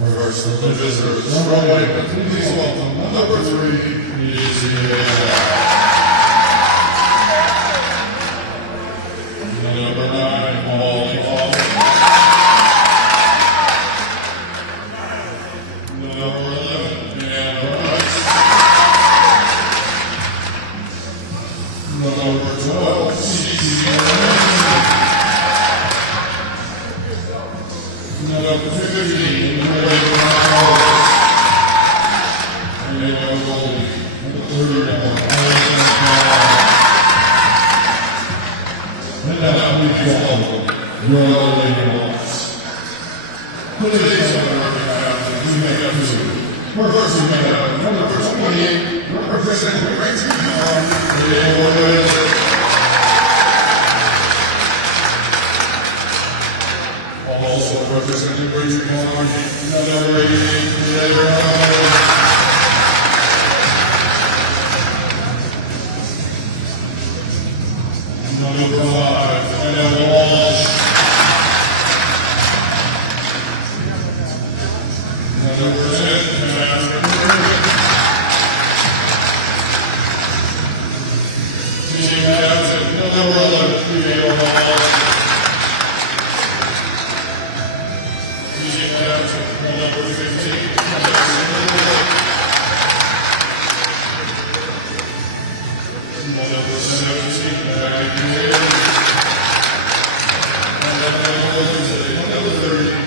Reverse the visitors. All right, please welcome number 3, number 9, Molly Hall. Number 11, Anna Rice. Number 12, C.C. Number 15, number 28, representing Braintree. Also representing Braintree, number 88, number 5, Anna Walsh. Number 10, team captain, number 11, Team captain, number 15, number 17, number 30,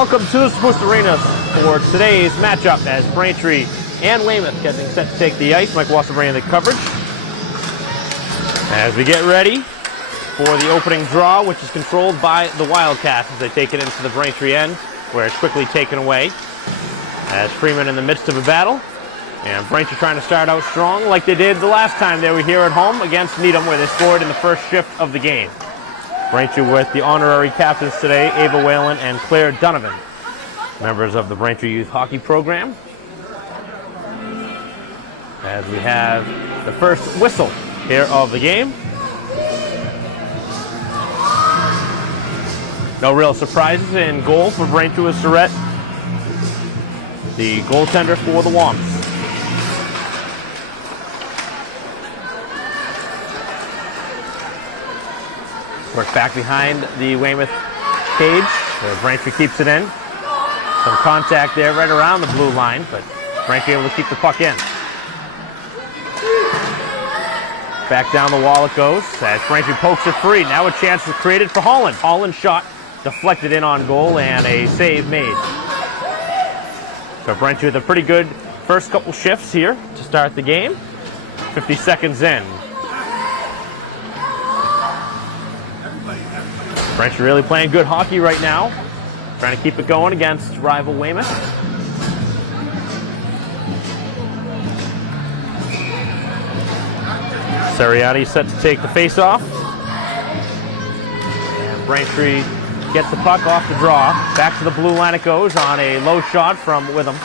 welcome to the Spruce Arena for today's matchup as Braintree and Weymouth getting set to take the ice. Mike Wasser bringing the coverage. As we get ready for the opening draw, which is controlled by the Wildcats as they take it into the Braintree end, where it's quickly taken away. As Freeman in the midst of a battle. And Braintree trying to start out strong like they did the last time they were here at home against Needham, where they scored in the first shift of the game. Braintree with the honorary captains today, Ava Whalen and Claire Donovan, members of the Braintree Youth Hockey Program. As we have the first whistle here of the game. No real surprises in goal for Braintree with Surratt, the goaltender for the Womps. Work back behind the Weymouth cage, where Braintree keeps it in. Some contact there right around the blue line, but Braintree able to keep the puck in. Back down the wall it goes as Braintree pokes it free. Now a chance is created for Holland. Holland shot deflected in on goal and a save made. So Braintree with a pretty good first couple shifts here to start the game. 50 seconds in. Braintree really playing good hockey right now. Trying to keep it going against rival Weymouth. Sariati set to take the face-off. And Braintree gets the puck off the draw. Back to the blue line it goes on a low shot from Witham.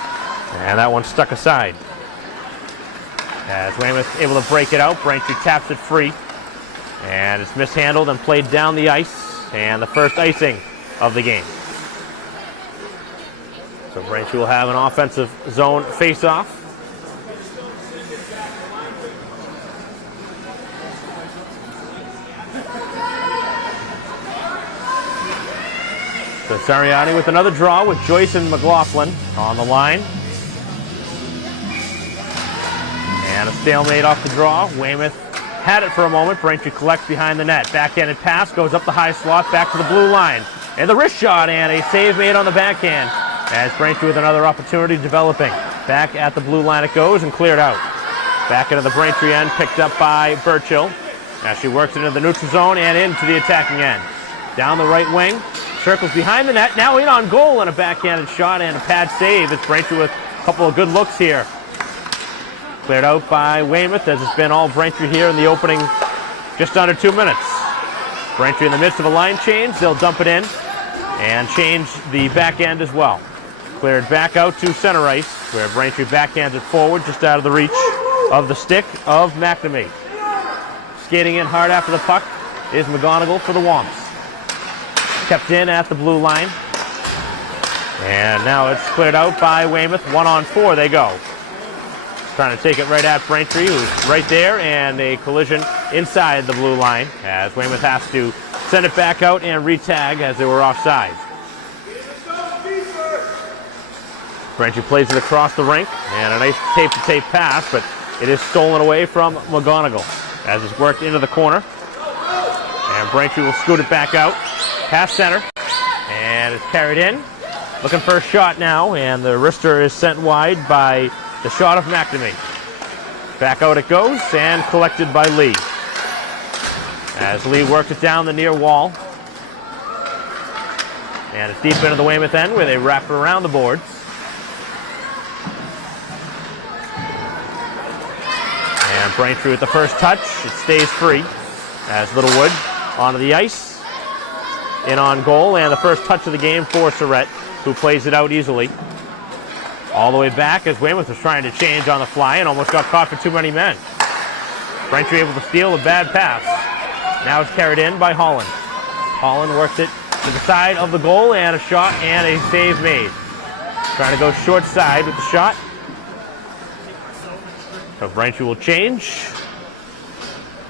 And that one stuck aside. As Weymouth able to break it out, Braintree taps it free. And it's mishandled and played down the ice. And the first icing of the game. So Braintree will have an offensive zone face-off. So Sariani with another draw with Joyce and McLaughlin on the line. And a stalemate off the draw. Weymouth had it for a moment. Braintree collects behind the net. Backhanded pass goes up the high slot, back to the blue line. And the wrist shot and a save made on the backhand. As Braintree with another opportunity developing. Back at the blue line it goes and cleared out. Back into the Braintree end, picked up by Burchill. Now she works it into the neutral zone and into the attacking end. Down the right wing, circles behind the net. Now in on goal and a backhanded shot and a pad save. It's Braintree with a couple of good looks here. Cleared out by Weymouth, as it's been all Braintree here in the opening just under 2 minutes. Braintree in the midst of a line change. They'll dump it in and change the back end as well. Cleared back out to center ice, where Braintree backhands it forward just out of the reach of the stick of McNamee. Skating in hard after the puck is McGonigal for the Womps. Kept in at the blue line. And now it's cleared out by Weymouth. 1-on-4 they go. Trying to take it right at Braintree, who's right there, and a collision inside the blue line as Weymouth has to send it back out and re-tag as they were offside. Braintree plays it across the rink, and a nice tape-to-tape pass, but it is stolen away from McGonigal as it's worked into the corner. And Braintree will scoot it back out, past center, and it's carried in. Looking for a shot now, and the wrister is sent wide by the shot of McNamee. Back out it goes and collected by Lee. As Lee works it down the near wall. And it's deep into the Weymouth end where they wrap it around the boards. And Braintree with the first touch. It stays free as Littlewood onto the ice. In on goal, and the first touch of the game for Surratt, who plays it out easily. All the way back as Weymouth was trying to change on the fly and almost got caught for too many men. Braintree able to steal a bad pass. Now it's carried in by Holland. Holland works it to the side of the goal and a shot and a save made. Trying to go short side with the shot. So Braintree will change.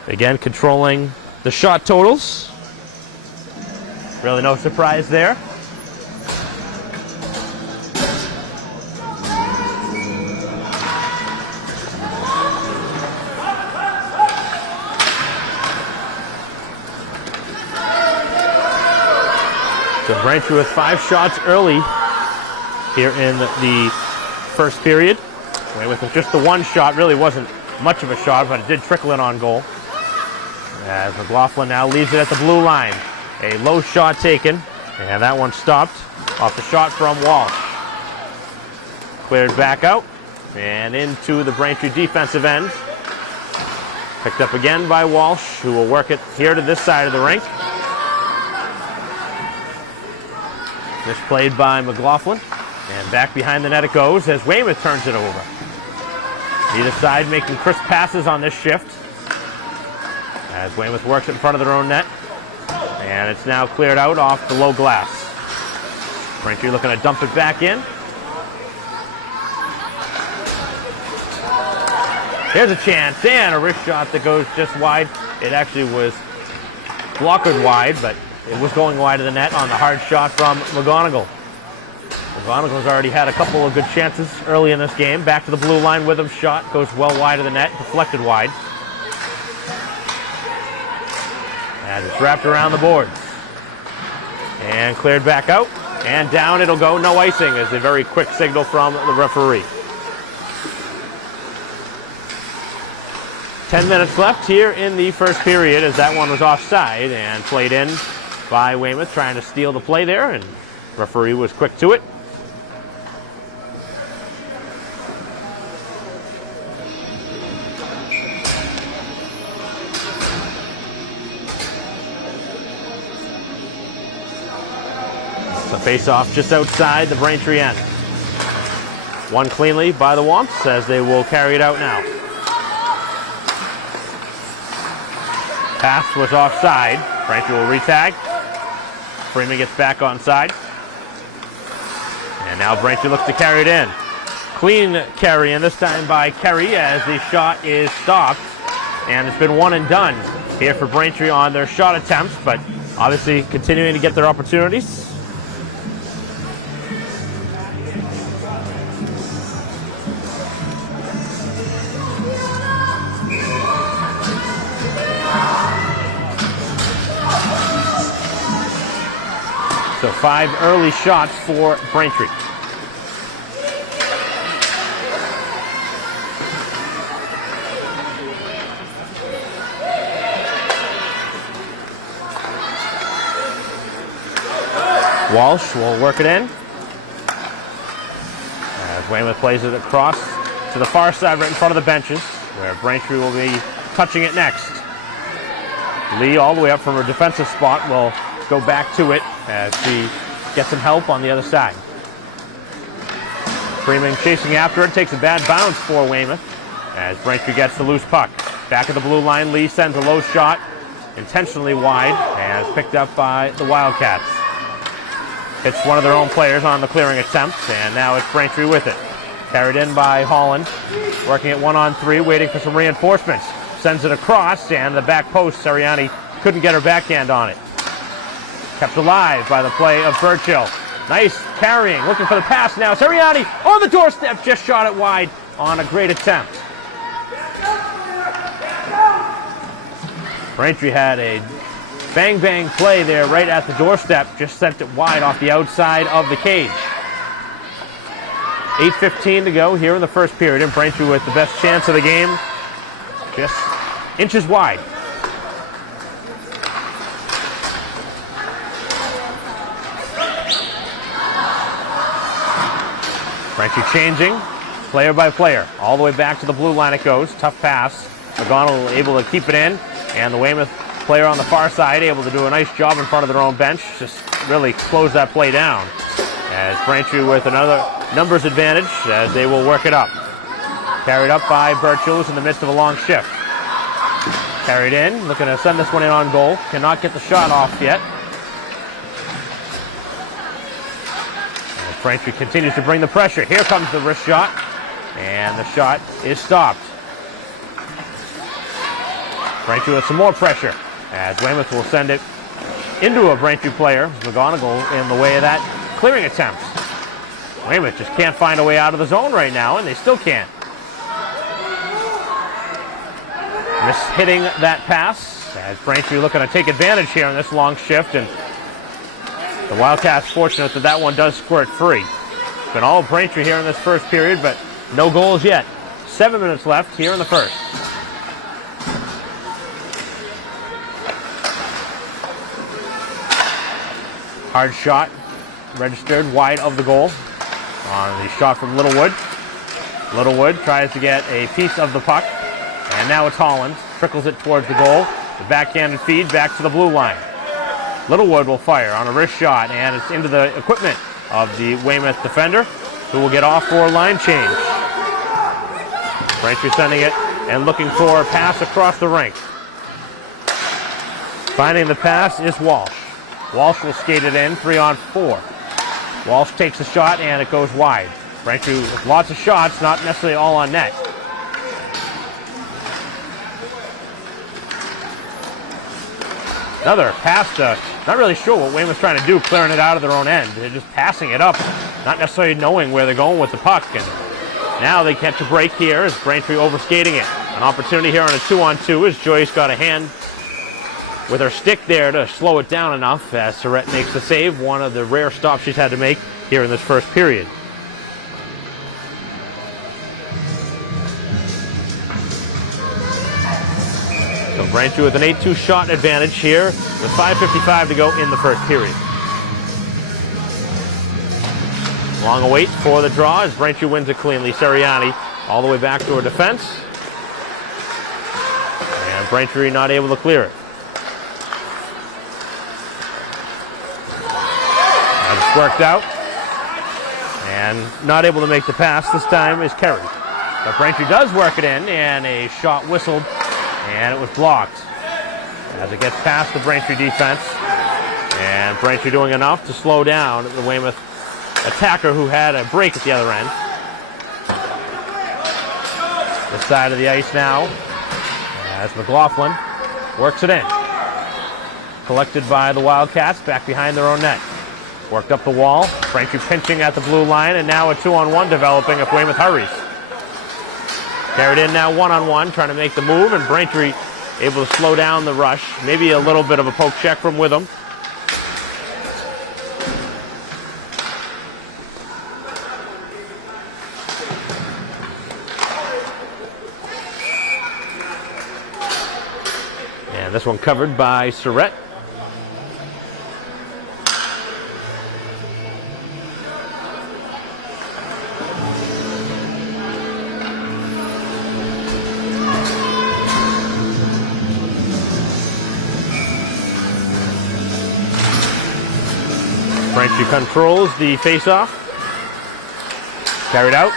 Again, controlling the shot totals. Really no surprise there. So Braintree with 5 shots early here in the first period. Weymouth with just the one shot, really wasn't much of a shot, but it did trickle in on goal. As McLaughlin now leaves it at the blue line. A low shot taken, and that one stopped off the shot from Walsh. Cleared back out, and into the Braintree defensive end. Picked up again by Walsh, who will work it here to this side of the rink. This played by McLaughlin, and back behind the net it goes as Weymouth turns it over. Either side making crisp passes on this shift as Weymouth works it in front of their own net. And it's now cleared out off the low glass. Braintree looking to dump it back in. Here's a chance, and a wrist shot that goes just wide. It actually was blocked wide, but it was going wide of the net on the hard shot from McGonigal. McGonigal's already had a couple of good chances early in this game. Back to the blue line with him. Shot goes well wide of the net, deflected wide. As it's wrapped around the boards. And cleared back out. And down it'll go. No icing is a very quick signal from the referee. 10 minutes left here in the first period as that one was offside and played in by Weymouth, trying to steal the play there, and the referee was quick to it. So face-off just outside the Braintree end. Won cleanly by the Womps as they will carry it out now. Pass was offside. Braintree will retag. Freeman gets back onside. And now Braintree looks to carry it in. Clean carry, and this time by Kerry as the shot is stopped. And it's been one and done here for Braintree on their shot attempts, but obviously continuing to get their opportunities. So 5 early shots for Braintree. Walsh will work it in as Weymouth plays it across to the far side right in front of the benches, where Braintree will be touching it next. Lee, all the way up from her defensive spot, will go back to it as she gets some help on the other side. Freeman chasing after it, takes a bad bounce for Weymouth as Braintree gets the loose puck. Back of the blue line, Lee sends a low shot, intentionally wide, and is picked up by the Wildcats. Hits one of their own players on the clearing attempt, and now it's Braintree with it. Carried in by Holland, working at 1-on-3, waiting for some reinforcements. Sends it across, and the back post, Seriani couldn't get her backhand on it. Kept alive by the play of Burchill. Nice carrying, looking for the pass now. Seriani on the doorstep, just shot it wide on a great attempt. Braintree had a bang-bang play there right at the doorstep, just sent it wide off the outside of the cage. 8:15 to go here in the first period, and Braintree with the best chance of the game, just inches wide. Braintree changing, player by player. All the way back to the blue line it goes. Tough pass. McGonigal able to keep it in, and the Weymouth player on the far side able to do a nice job in front of their own bench. Just really close that play down. As Braintree with another numbers advantage as they will work it up. Carried up by Burchill, who's in the midst of a long shift. Carried in, looking to send this one in on goal. Cannot get the shot off yet. Braintree continues to bring the pressure. Here comes the wrist shot, and the shot is stopped. Braintree with some more pressure as Weymouth will send it into a Braintree player. McGonigal in the way of that clearing attempt. Weymouth just can't find a way out of the zone right now, and they still can't. Miss-hitting that pass as Braintree looking to take advantage here on this long shift, and the Wildcats fortunate that that one does squirt free. been all Braintree here in this first period, but no goals yet. 7 minutes left here in the first. Hard shot, registered wide of the goal on the shot from Littlewood. Littlewood tries to get a piece of the puck, and now it's Holland. Trickles it towards the goal. The backhanded feed back to the blue line. Littlewood will fire on a wrist shot, and it's into the equipment of the Weymouth defender, who will get off for a line change. Braintree sending it and looking for a pass across the rink. Finding the pass is Walsh. Walsh will skate it in, 3-on-4. Walsh takes the shot, and it goes wide. Braintree with lots of shots, not necessarily all on net. Another pass to, not really sure what Weymouth's trying to do, clearing it out of their own end. They're just passing it up, not necessarily knowing where they're going with the puck. And now they catch a break here as Braintree overskating it. An opportunity here on a 2-on-2 as Joyce got a hand with her stick there to slow it down enough as Surratt makes the save, one of the rare stops she's had to make here in this first period. So Braintree with an 8-2 shot advantage here with 5:55 to go in the first period. Long await for the draw as Braintree wins it cleanly. Seriani all the way back to her defense. And Braintree not able to clear it. It's worked out. And not able to make the pass this time is Kerry. But Braintree does work it in, and a shot whistled, and it was blocked as it gets past the Braintree defense. And Braintree doing enough to slow down the Weymouth attacker who had a break at the other end. This side of the ice now as McLaughlin works it in. Collected by the Wildcats back behind their own net. Worked up the wall. Braintree pinching at the blue line, and now a 2-on-1 developing if Weymouth hurries. Carried in now 1-on-1, trying to make the move, and Braintree able to slow down the rush. Maybe a little bit of a poke check from Witham. And this one covered by Surratt. Braintree controls the face-off. Carried out.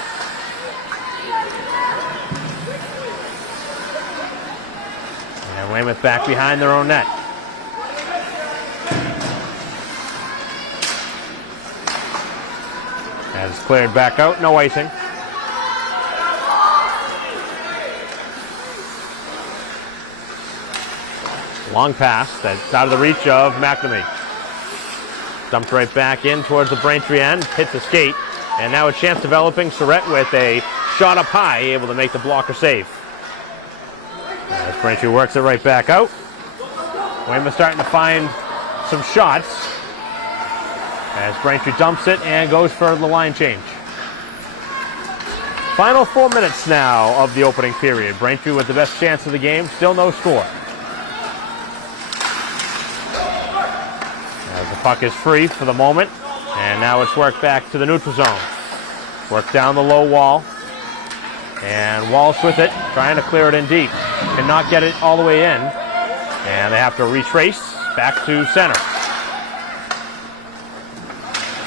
And Weymouth back behind their own net. And it's cleared back out, no icing. Long pass that's out of the reach of McNamee. Dumped right back in towards the Braintree end, hits the skate, and now a chance developing. Surratt with a shot up high, able to make the blocker save. As Braintree works it right back out. Weymouth starting to find some shots as Braintree dumps it and goes for the line change. Final 4 minutes now of the opening period. Braintree with the best chance of the game, still no score. As the puck is free for the moment, and now it's worked back to the neutral zone. Worked down the low wall, and Walsh with it, trying to clear it in deep. Cannot get it all the way in, and they have to retrace back to center.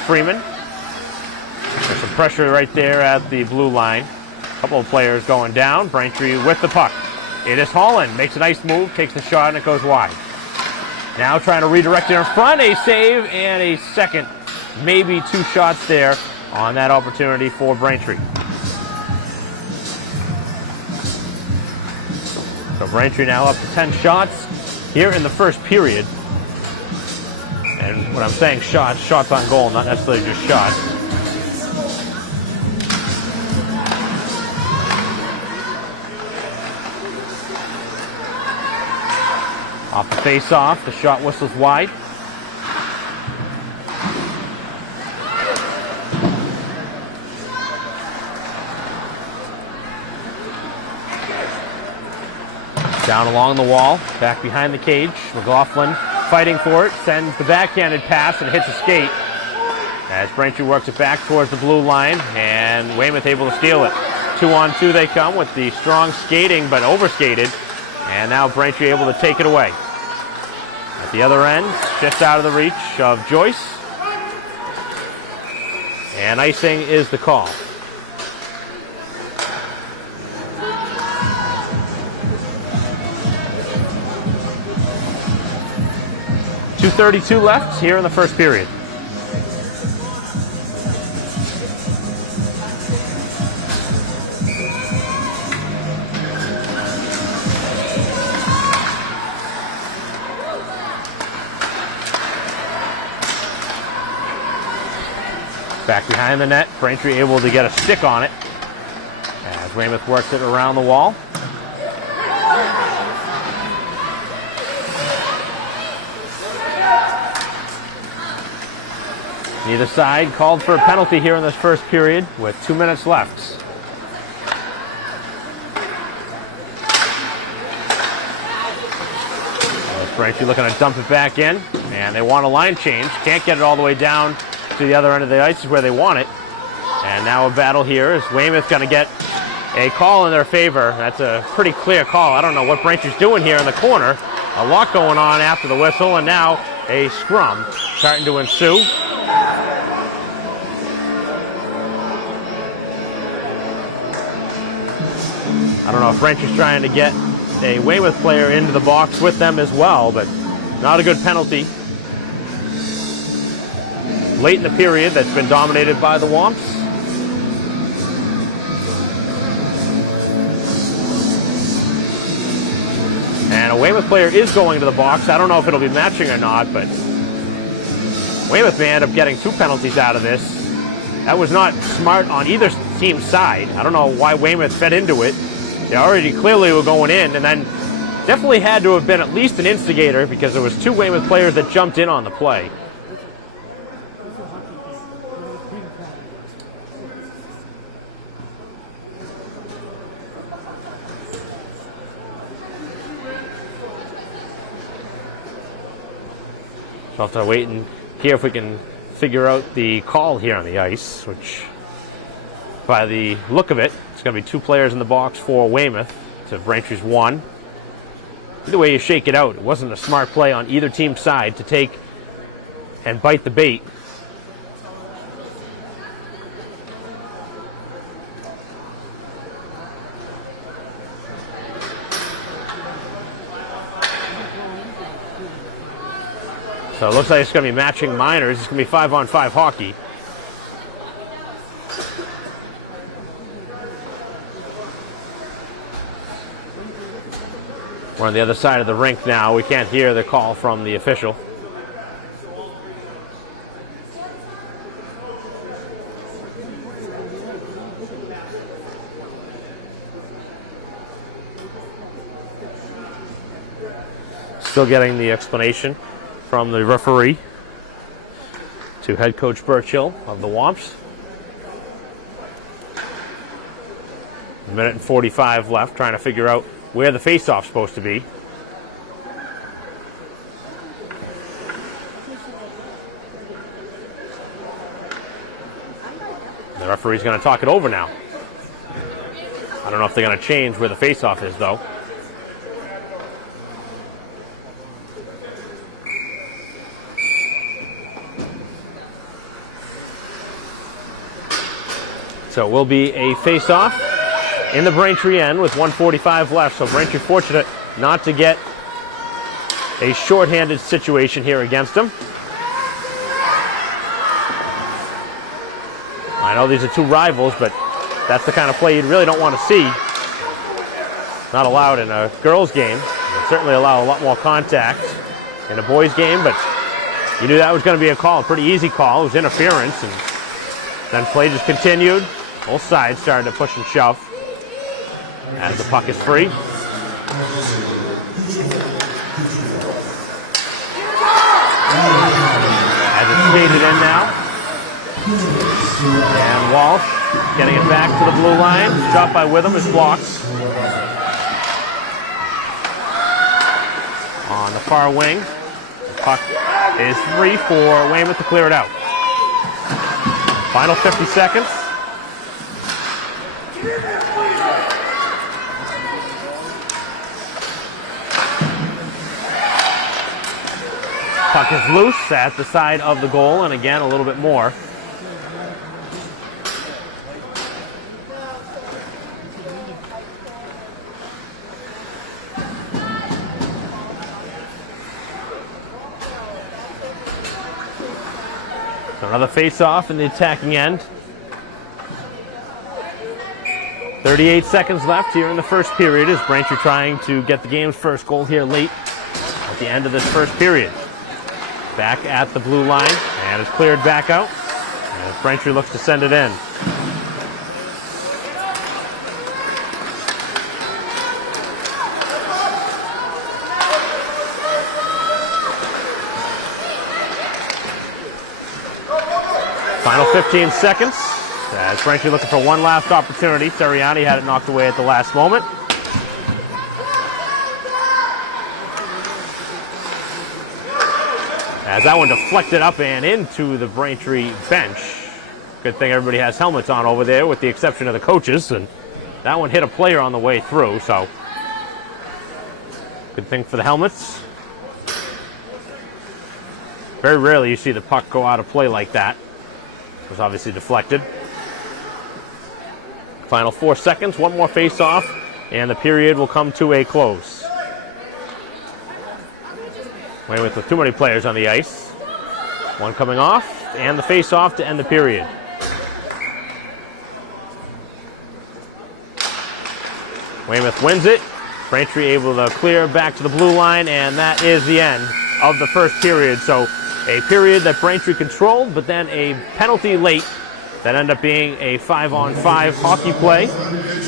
Freeman. There's some pressure right there at the blue line. A couple of players going down. Braintree with the puck. It is Holland. Makes a nice move, takes the shot, and it goes wide. Now trying to redirect it in front. A save and a second, maybe 2 shots there on that opportunity for Braintree. So Braintree now up to 10 shots here in the first period. And when I'm saying shots, shots on goal, not necessarily just shots. Off the face-off, the shot whistles wide. Down along the wall, back behind the cage. McLaughlin fighting for it, sends the backhanded pass and hits a skate. As Braintree works it back towards the blue line, and Weymouth able to steal it. 2-on-2 they come with the strong skating, but overskated. And now Braintree able to take it away. At the other end, just out of the reach of Joyce. And icing is the call. .232 left here in the first period. Back behind the net, Braintree able to get a stick on it as Weymouth works it around the wall. Neither side called for a penalty here in this first period with 2 minutes left. Braintree looking to dump it back in, and they want a line change. Can't get it all the way down to the other end of the ice is where they want it. And now a battle here is Weymouth going to get a call in their favor. That's a pretty clear call. I don't know what Braintree's doing here in the corner. A lot going on after the whistle, and now a scrum starting to ensue. I don't know if Braintree's trying to get a Weymouth player into the box with them as well, but not a good penalty. Late in the period that's been dominated by the Womps. And a Weymouth player is going to the box. I don't know if it'll be matching or not, but Weymouth may end up getting 2 penalties out of this. That was not smart on either team's side. I don't know why Weymouth fed into it. They already clearly were going in, and then definitely had to have been at least an instigator because there was 2 Weymouth players that jumped in on the play. So I'll have to wait and hear if we can figure out the call here on the ice, which by the look of it, it's going to be 2 players in the box for Weymouth to Braintree's 1. Either way you shake it out, it wasn't a smart play on either team's side to take and bite the bait. So it looks like it's going to be matching minors. It's going to be 5-on-5 hockey. We're on the other side of the rink now. We can't hear the call from the official. Still getting the explanation from the referee to head coach Burchill of the Womps. 1:45 left, trying to figure out where the face-off's supposed to be. The referee's going to talk it over now. I don't know if they're going to change where the face-off is, though. So it will be a face-off in the Braintree end with 1:45 left. So Braintree fortunate not to get a shorthanded situation here against them. I know these are 2 rivals, but that's the kind of play you really don't want to see. Not allowed in a girls' game. They certainly allow a lot more contact in a boys' game, but you knew that was going to be a call, a pretty easy call. It was interference, and then play just continued. Both sides started to push and shove as the puck is free. As it's skated in now. And Walsh getting it back to the blue line. Shot by Witham is blocked. far wing. The puck is free for Weymouth to clear it out. Final 50 seconds. Puck is loose at the side of the goal, and again, a little bit more. So another face-off in the attacking end. 38 seconds left here in the first period as Braintree trying to get the game's first goal here late at the end of this first period. Back at the blue line, and it's cleared back out as Braintree looks to send it in. Final 15 seconds as Braintree looking for one last opportunity. Seriani had it knocked away at the last moment. As that one deflected up and into the Braintree bench. Good thing everybody has helmets on over there with the exception of the coaches. And that one hit a player on the way through, so good thing for the helmets. Very rarely you see the puck go out of play like that. It was obviously deflected. Final 4 seconds, one more face-off, and the period will come to a close. Weymouth with too many players on the ice. One coming off, and the face-off to end the period. Weymouth wins it. Braintree able to clear back to the blue line, and that is the end of the first period. So a period that Braintree controlled, but then a penalty late that ended up being a 5-on-5 hockey play.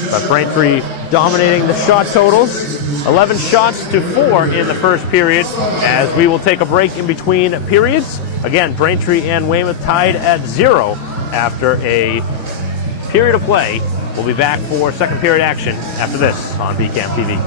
But Braintree dominating the shot totals. 11 shots to 4 in the first period as we will take a break in between periods. Again, Braintree and Weymouth tied at 0 after a period of play. We'll be back for second period action after this on BCAM TV.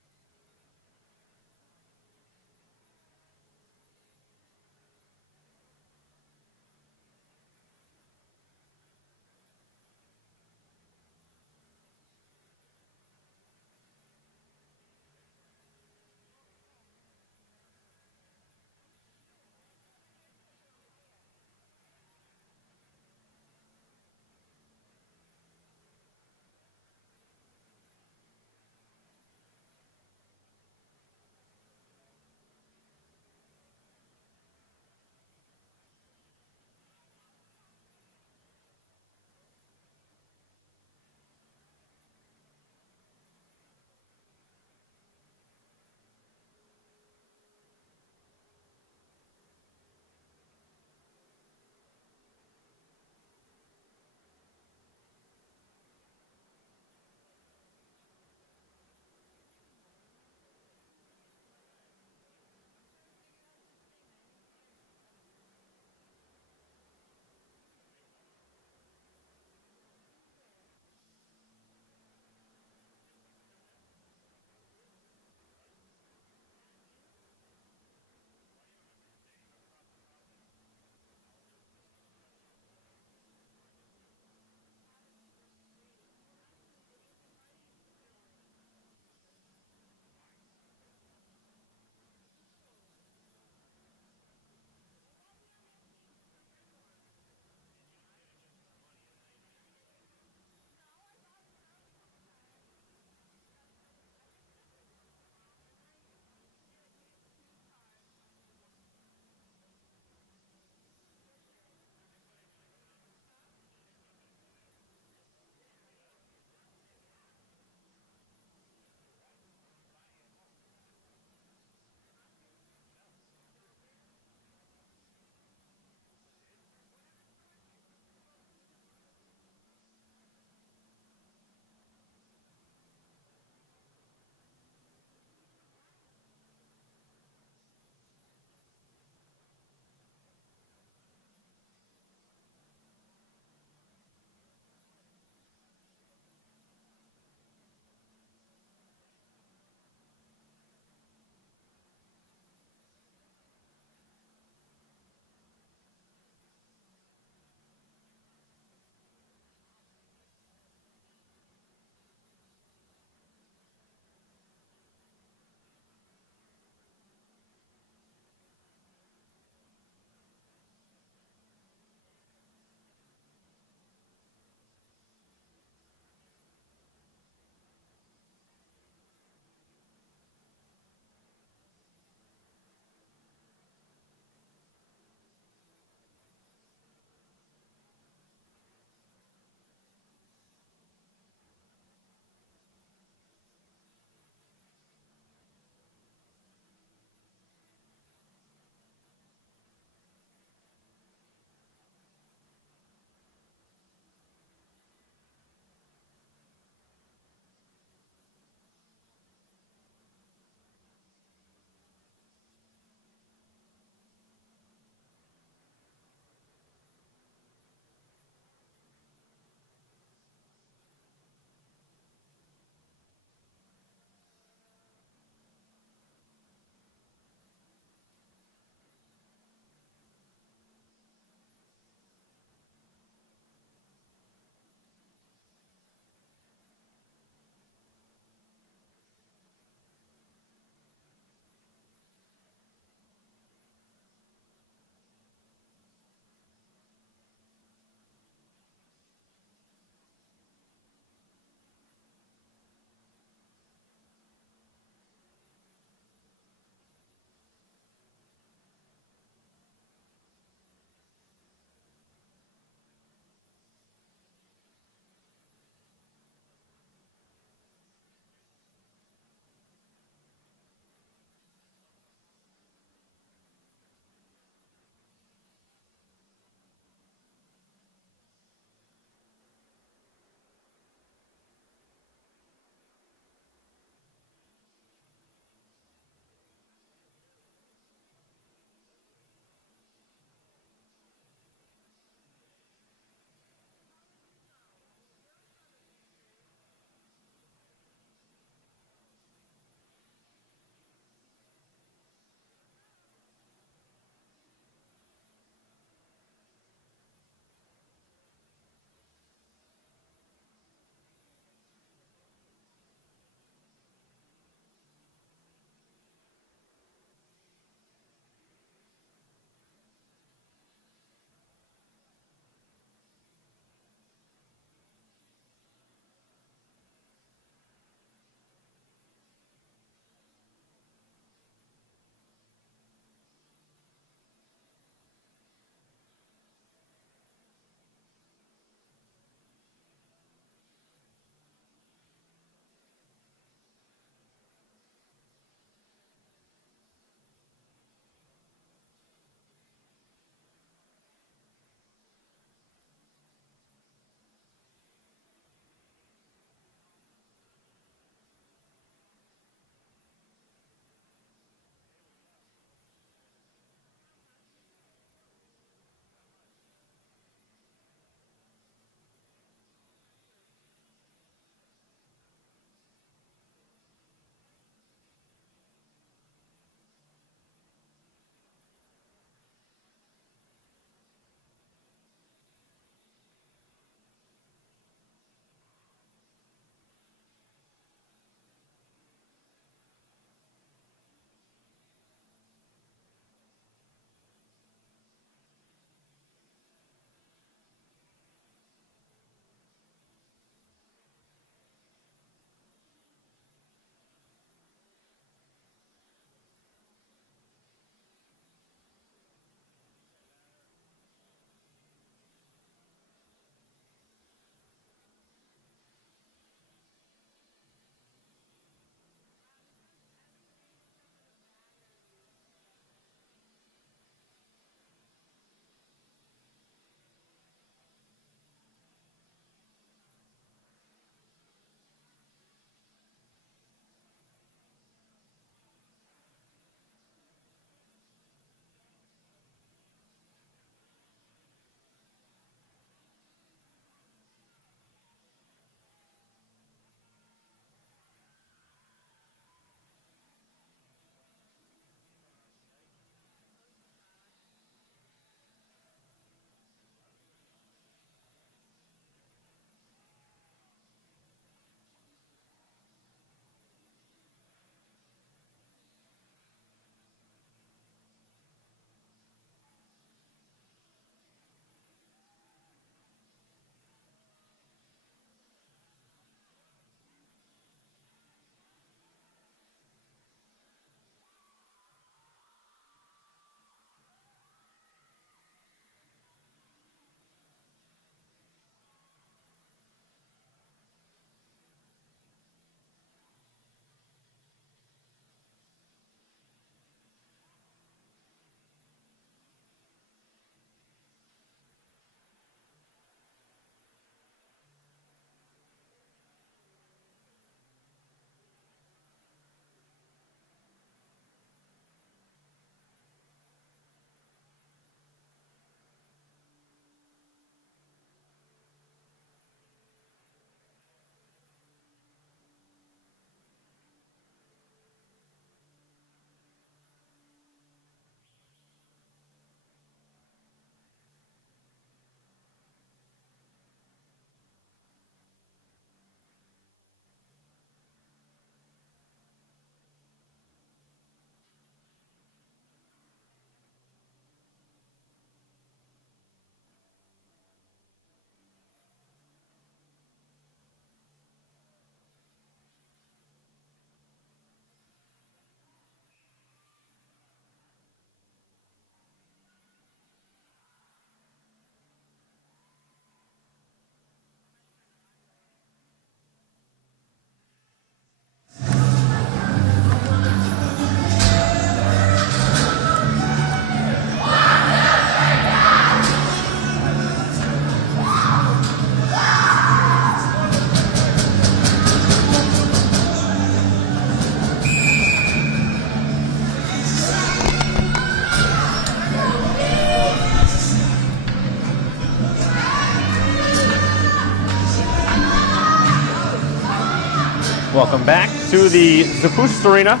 Welcome back to the Zapusas Arena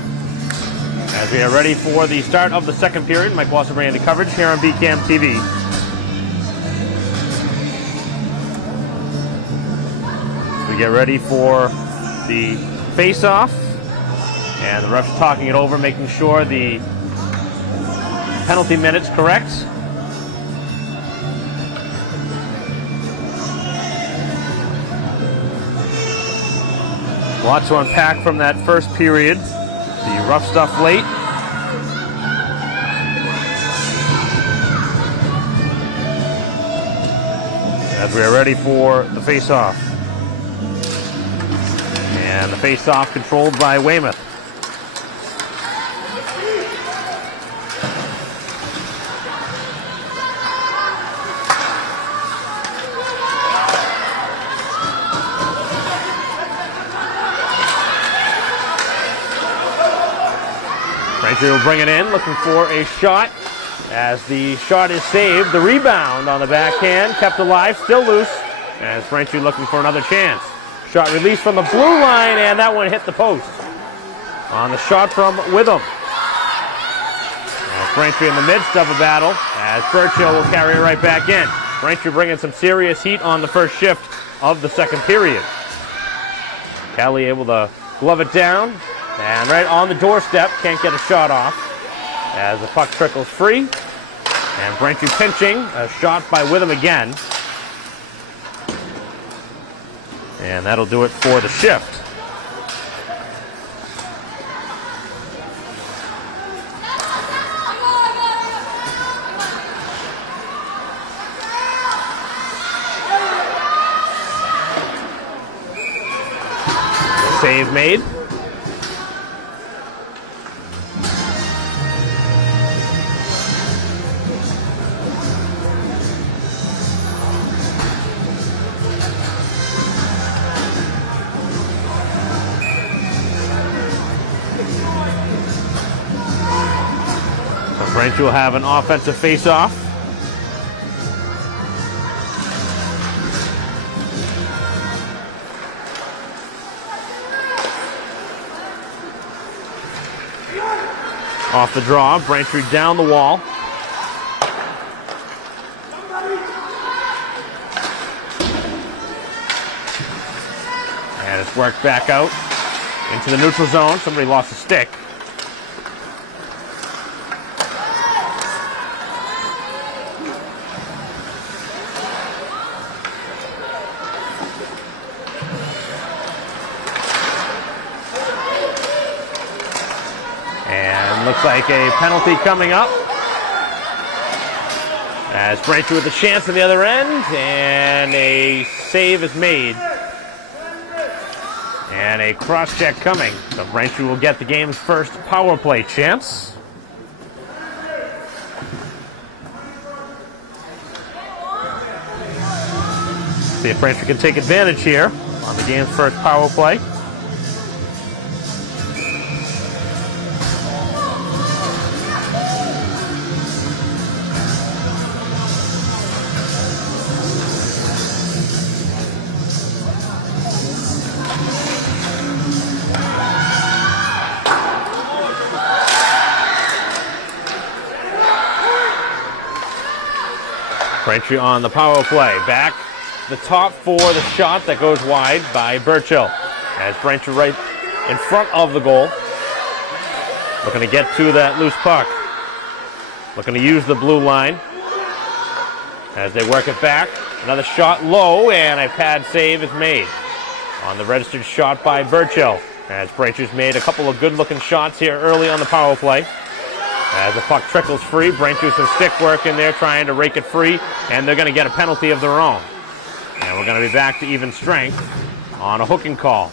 as we are ready for the start of the second period. Mike Wasser bringing the coverage here on BCAM TV. We get ready for the face-off, and the refs talking it over, making sure the penalty minute's correct. Lots to unpack from that first period. The rough stuff late. As we are ready for the face-off. And the face-off controlled by Weymouth. Braintree will bring it in, looking for a shot. As the shot is saved, the rebound on the backhand, kept alive, still loose. As Braintree looking for another chance. Shot released from the blue line, and that one hit the post. On the shot from Witham. Braintree in the midst of a battle, as Burchill will carry it right back in. Braintree bringing some serious heat on the first shift of the second period. Kelly able to glove it down. And right on the doorstep, can't get a shot off as the puck trickles free. And Braintree pinching, a shot by Witham again. And that'll do it for the shift. Save made. Braintree will have an offensive face-off. Off the draw, Braintree down the wall. And it's worked back out into the neutral zone. Somebody lost a stick. Looks like a penalty coming up. As Braintree with a chance on the other end, and a save is made. And a cross-check coming. So Braintree will get the game's first power play chance. See if Braintree can take advantage here on the game's first power play. Braintree on the power play. Back the top for the shot that goes wide by Burchill. As Braintree right in front of the goal. Looking to get to that loose puck. Looking to use the blue line. As they work it back. Another shot low, and a pad save is made. On the registered shot by Burchill. As Braintree's made a couple of good-looking shots here early on the power play. As the puck trickles free, Braintree some stick work in there trying to rake it free, and they're going to get a penalty of their own. And we're going to be back to even strength on a hooking call.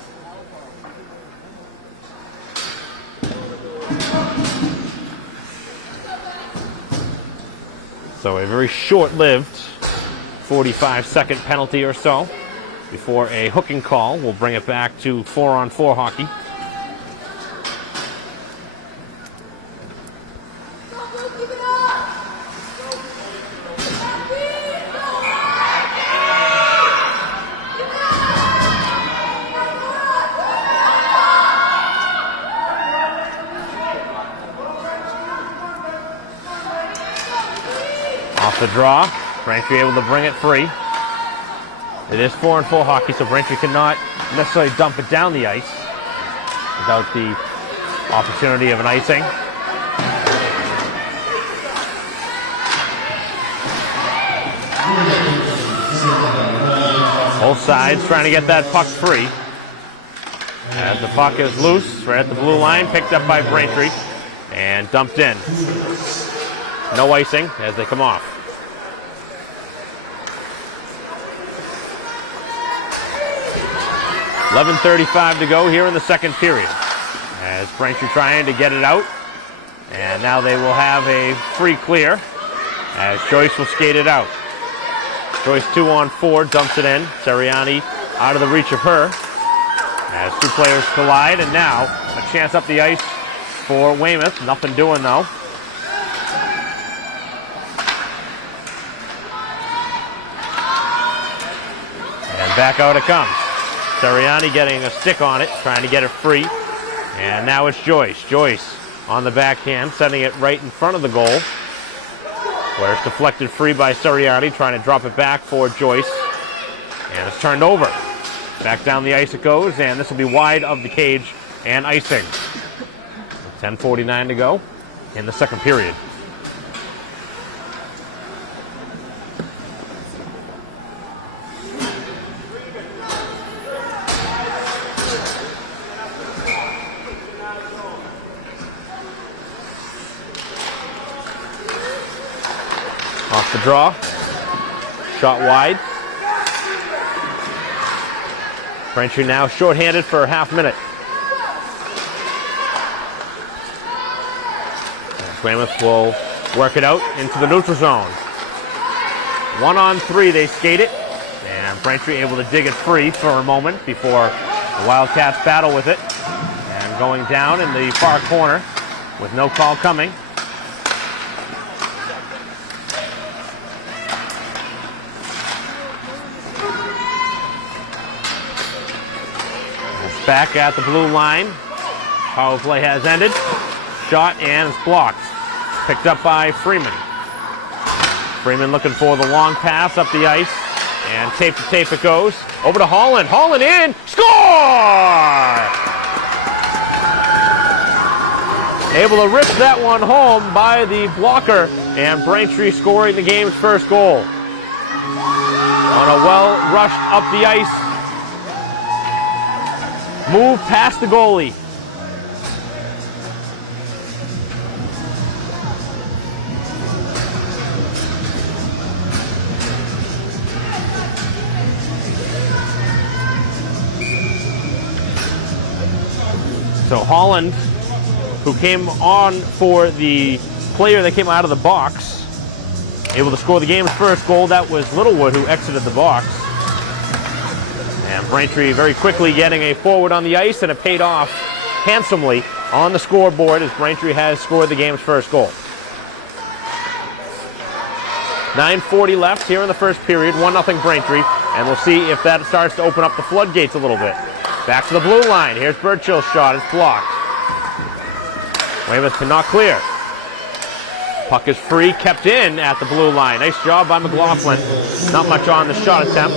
So a very short-lived 45-second penalty or so before a hooking call will bring it back to 4-on-4 hockey. Off the draw, Braintree able to bring it free. It is 4-4 hockey, so Braintree cannot necessarily dump it down the ice without the opportunity of an icing. Both sides trying to get that puck free. As the puck is loose, right at the blue line, picked up by Braintree and dumped in. No icing as they come off. .11:35 to go here in the second period. As Braintree trying to get it out. And now they will have a free clear as Joyce will skate it out. Joyce 2-on-4, dumps it in. Seriani out of the reach of her. As two players collide, and now a chance up the ice for Weymouth. Nothing doing though. And back out it comes. Seriani getting a stick on it, trying to get it free. And now it's Joyce. Joyce on the backhand, sending it right in front of the goal. Where it's deflected free by Seriani, trying to drop it back for Joyce. And it's turned over. Back down the ice it goes, and this will be wide of the cage and icing. 10:49 to go in the second period. Off the draw. Shot wide. Braintree now shorthanded for a half minute. Weymouth will work it out into the neutral zone. 1-on-3 they skate it. And Braintree able to dig it free for a moment before the Wildcats battle with it. And going down in the far corner with no call coming. Back at the blue line. Power play has ended. Shot and it's blocked. Picked up by Freeman. Freeman looking for the long pass up the ice. And tape to tape it goes. Over to Holland. Holland in. Score! Able to rip that one home by the blocker. And Braintree scoring the game's first goal. On a well rushed up the ice. Move past the goalie. So Holland, who came on for the player that came out of the box, able to score the game's first goal. That was Littlewood who exited the box. And Braintree very quickly getting a forward on the ice, and it paid off handsomely on the scoreboard as Braintree has scored the game's first goal. 9:40 left here in the first period, 1-0 Braintree, and we'll see if that starts to open up the floodgates a little bit. Back to the blue line. Here's Birchill's shot. It's blocked. Weymouth cannot clear. Puck is free, kept in at the blue line. Nice job by McLaughlin. Not much on the shot attempt.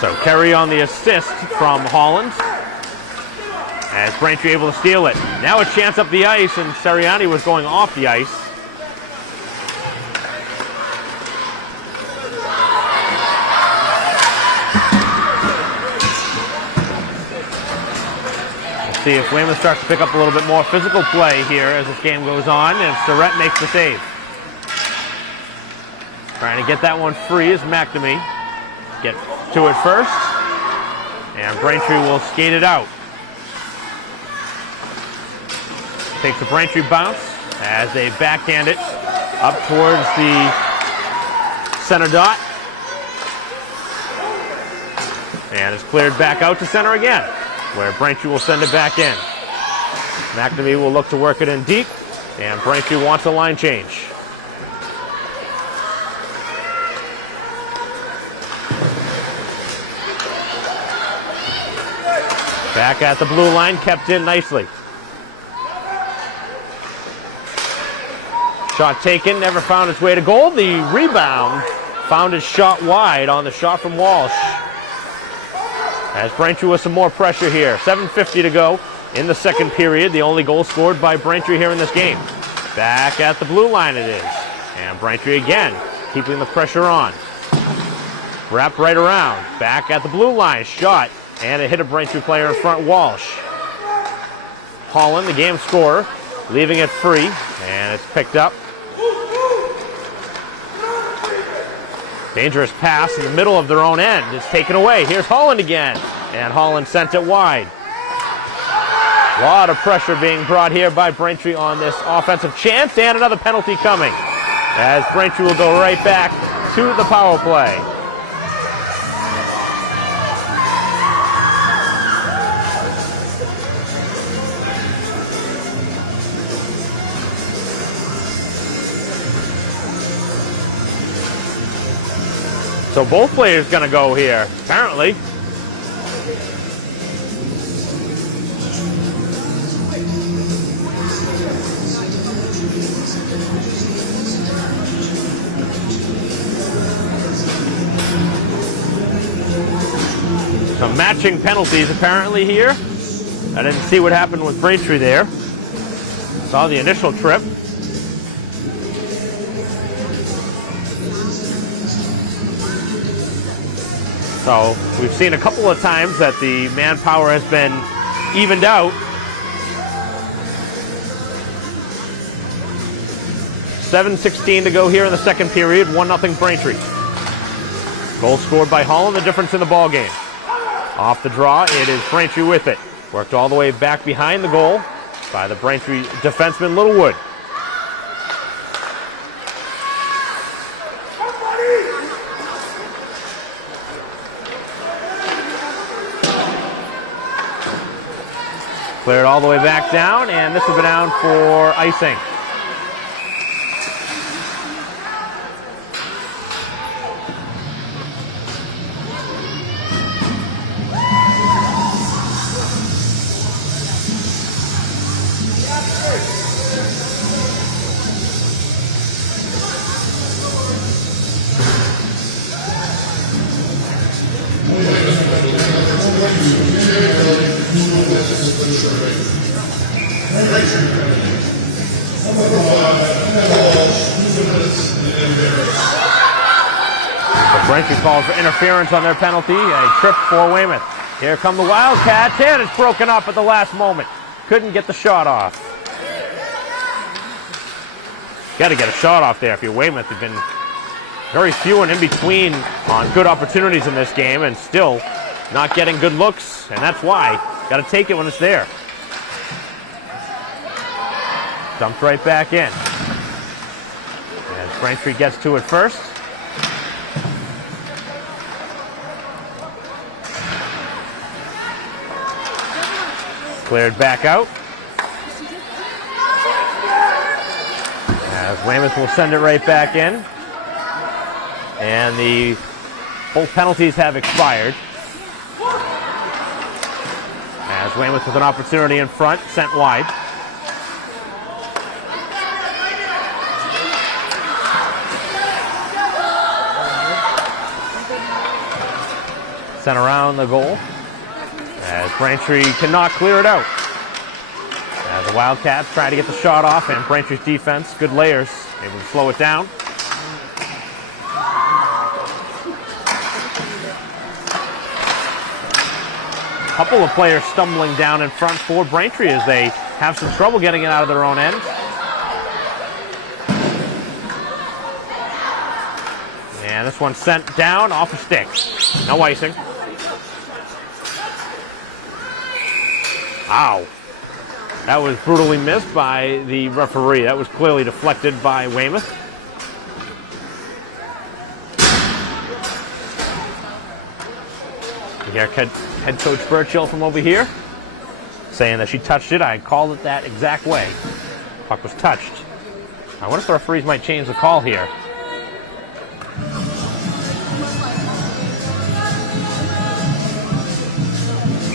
So Kerry on the assist from Holland. As Braintree able to steal it. Now a chance up the ice, and Seriani was going off the ice. See if Weymouth starts to pick up a little bit more physical play here as this game goes on, and Surrett makes the save. Trying to get that one free is McNamee. Get to it first, and Braintree will skate it out. Takes a Braintree bounce as they backhand it up towards the center dot. And it's cleared back out to center again, where Braintree will send it back in. McNamee will look to work it in deep, and Braintree wants a line change. Back at the blue line, kept in nicely. Shot taken, never found its way to goal. The rebound found his shot wide on the shot from Walsh. As Braintree with some more pressure here. 7:50 to go in the second period. The only goal scored by Braintree here in this game. Back at the blue line it is. And Braintree again, keeping the pressure on. Wrapped right around. Back at the blue line. Shot. And it hit a Braintree player in front, Walsh. Holland, the game scorer, leaving it free. And it's picked up. Dangerous pass in the middle of their own end. It's taken away. Here's Holland again. And Holland sent it wide. A lot of pressure being brought here by Braintree on this offensive chance. And another penalty coming. As Braintree will go right back to the power play. So both players going to go here, apparently. Some matching penalties apparently here. I didn't see what happened with Braintree there. Saw the initial trip. So we've seen a couple of times that the manpower has been evened out. 7:16 to go here in the second period. 1-0 Braintree. Goal scored by Holland, the difference in the ball game. Off the draw, it is Braintree with it. Worked all the way back behind the goal by the Braintree defenseman Littlewood. Cleared all the way back down, and this will go down for icing. Braintree calls for interference on their penalty. A trip for Weymouth. Here come the Wildcats, and it's broken up at the last moment. Couldn't get the shot off. Got to get a shot off there if you're Weymouth. They've been very few and in between on good opportunities in this game, and still not getting good looks, and that's why. Got to take it when it's there. Dumped right back in. And Braintree gets to it first. Cleared back out. As Weymouth will send it right back in. And both penalties have expired. As Weymouth with an opportunity in front, sent wide. Sent around the goal. As Braintree cannot clear it out. As the Wildcats try to get the shot off, and Braintree's defense, good layers, able to slow it down. Couple of players stumbling down in front for Braintree as they have some trouble getting it out of their own end. And this one sent down off a stick. No icing. Ow. That was brutally missed by the referee. That was clearly deflected by Weymouth. You hear head coach Burchill from over here saying that she touched it. I called it that exact way. Puck was touched. I wonder if the referees might change the call here.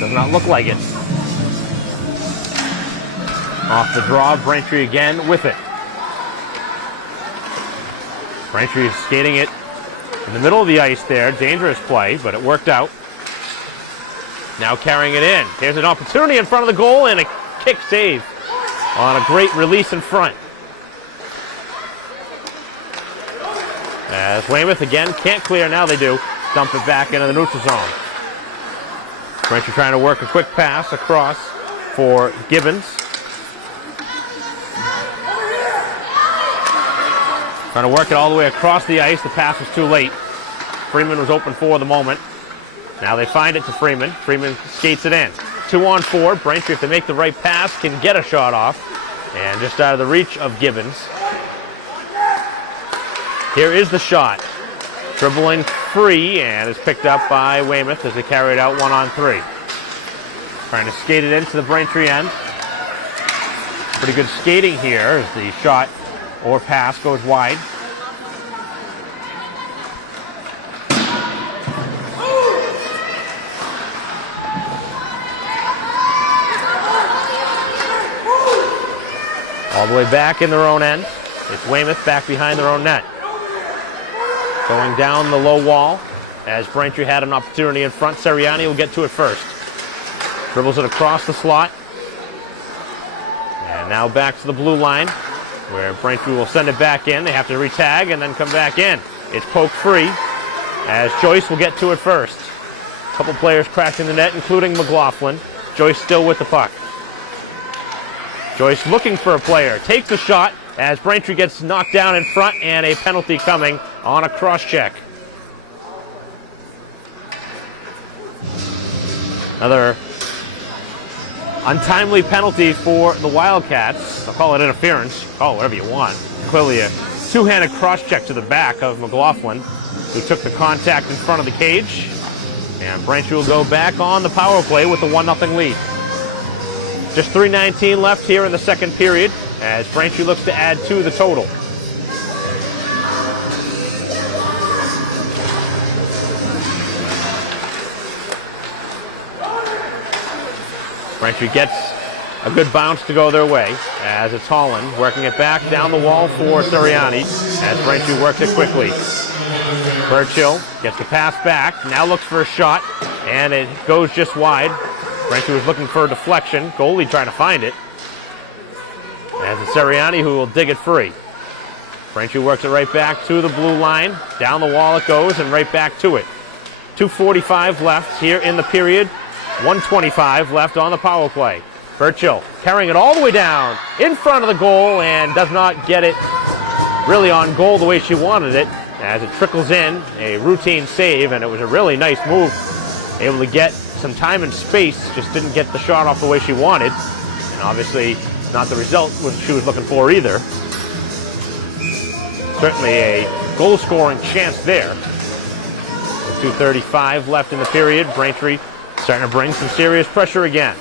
Does not look like it. Off the draw, Braintree again with it. Braintree is skating it in the middle of the ice there. Dangerous play, but it worked out. Now carrying it in. There's an opportunity in front of the goal and a kick save on a great release in front. As Weymouth again can't clear, now they do. Dump it back into the neutral zone. Braintree trying to work a quick pass across for Gibbons. Trying to work it all the way across the ice. The pass was too late. Freeman was open for the moment. Now they find it to Freeman. Freeman skates it in. 2-on-4. Braintree, if they make the right pass, can get a shot off. And just out of the reach of Gibbons. Here is the shot. Dribbling free and is picked up by Weymouth as they carry it out 1-on-3. Trying to skate it into the Braintree end. Pretty good skating here as the shot or pass goes wide. All the way back in their own end. It's Weymouth back behind their own net. Going down the low wall as Braintree had an opportunity in front. Seriani will get to it first. Dribbles it across the slot. And now back to the blue line where Braintree will send it back in. They have to retag and then come back in. It's poked free as Joyce will get to it first. A couple players crashing the net, including McLaughlin. Joyce still with the puck. Joyce looking for a player. Takes a shot as Braintree gets knocked down in front and a penalty coming on a cross check. Another untimely penalty for the Wildcats. I'll call it interference. Call it whatever you want. Clearly a two-handed cross check to the back of McLaughlin, who took the contact in front of the cage. And Braintree will go back on the power play with the 1-0 lead. Just 3:19 left here in the second period as Braintree looks to add to the total. Braintree gets a good bounce to go their way as it's Holland working it back down the wall for Seriani as Braintree works it quickly. Burchill gets the pass back, now looks for a shot, and it goes just wide. Braintree was looking for a deflection. Goalie trying to find it. As it's Seriani who will dig it free. Braintree works it right back to the blue line. Down the wall it goes and right back to it. 2:45 left here in the period. 1:25 left on the power play. Burchill carrying it all the way down in front of the goal and does not get it really on goal the way she wanted it. As it trickles in, a routine save, and it was a really nice move. Able to get some time and space, just didn't get the shot off the way she wanted. And obviously not the result she was looking for either. Certainly a goal-scoring chance there. With 2:35 left in the period, Braintree starting to bring some serious pressure again.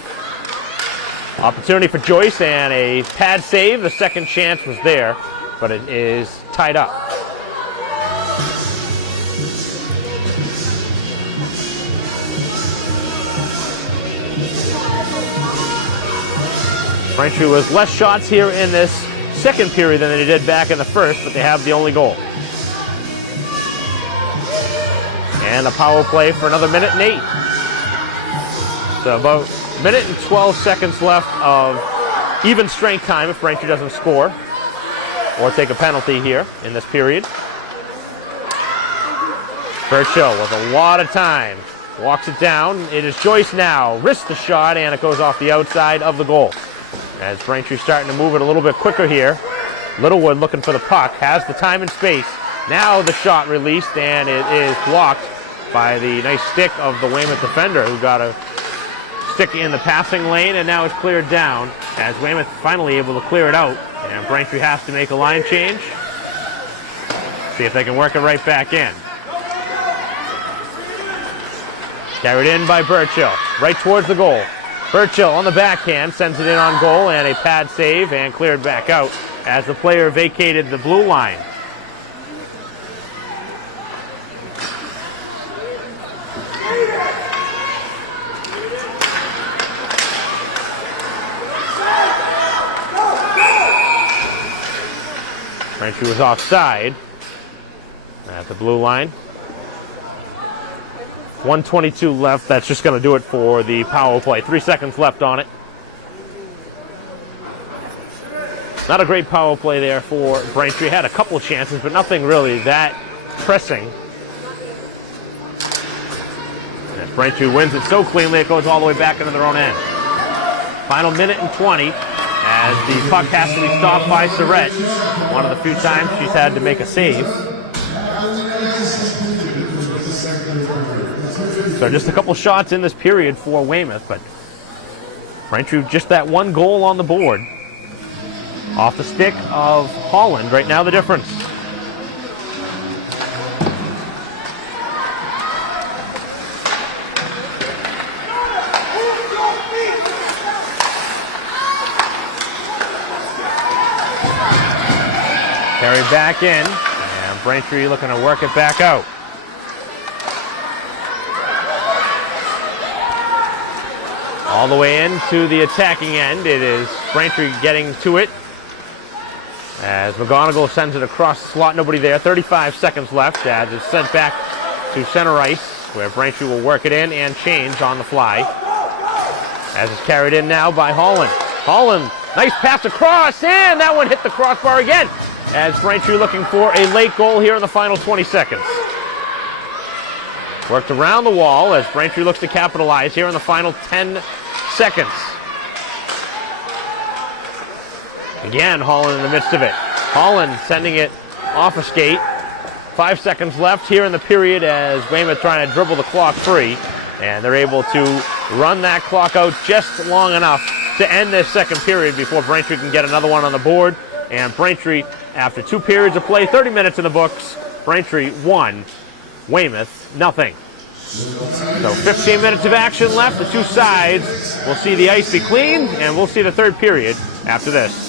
Opportunity for Joyce and a pad save. The second chance was there, but it is tied up. Braintree was less shots here in this second period than they did back in the first, but they have the only goal. And a power play for another minute and 8. So about a minute and 12 seconds left of even strength time if Braintree doesn't score or take a penalty here in this period. Burchill with a lot of time. Walks it down. It is Joyce now. Risks the shot and it goes off the outside of the goal. As Braintree starting to move it a little bit quicker here. Littlewood looking for the puck. Has the time and space. Now the shot released and it is blocked by the nice stick of the Weymouth defender who got a stick in the passing lane and now it's cleared down as Weymouth finally able to clear it out. And Braintree has to make a line change. See if they can work it right back in. Carried in by Burchill. Right towards the goal. Burchill on the backhand sends it in on goal and a pad save and cleared back out as the player vacated the blue line. Braintree was offside at the blue line. 1:22 left. That's just going to do it for the power play. 3 seconds left on it. Not a great power play there for Braintree. Had a couple of chances, but nothing really that pressing. And Braintree wins it so cleanly, it goes all the way back into their own end. Final minute and 20 as the puck has to be stopped by Surrett. One of the few times she's had to make a save. So just a couple shots in this period for Weymouth, but Braintree just that one goal on the board. Off the stick of Holland, right now the difference. Carried back in, and Braintree looking to work it back out. All the way into the attacking end. It is Braintree getting to it as McGonigal sends it across the slot. Nobody there. 35 seconds left as it's sent back to center ice, where Braintree will work it in and change on the fly. As it's carried in now by Holland. Holland, nice pass across, and that one hit the crossbar again. As Braintree looking for a late goal here in the final 20 seconds. Worked around the wall as Braintree looks to capitalize here in the final 10 seconds. Again, Holland in the midst of it. Holland sending it off a skate. 5 seconds left here in the period as Weymouth trying to dribble the clock free. And they're able to run that clock out just long enough to end this second period before Braintree can get another one on the board. And Braintree, after 2 periods of play, 30 minutes in the books, Braintree 1, Weymouth nothing. So 15 minutes of action left. The two sides will see the ice be cleaned, and we'll see the third period after this.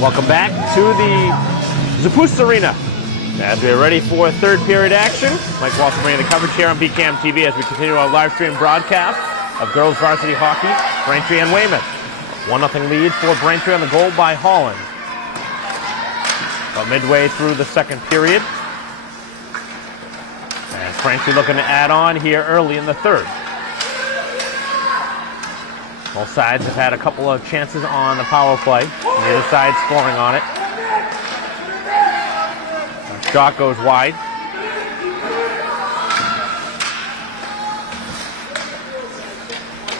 Welcome back to the Zapus Arena as we're ready for third period action. Mike Walton bringing the coverage here on BCAM TV as we continue our live stream broadcast of girls varsity hockey, Braintree and Weymouth. 1-0 lead for Braintree on the goal by Holland. About midway through the second period. And Braintree looking to add on here early in the third. Both sides have had a couple of chances on the power play. Neither side scoring on it. The shot goes wide.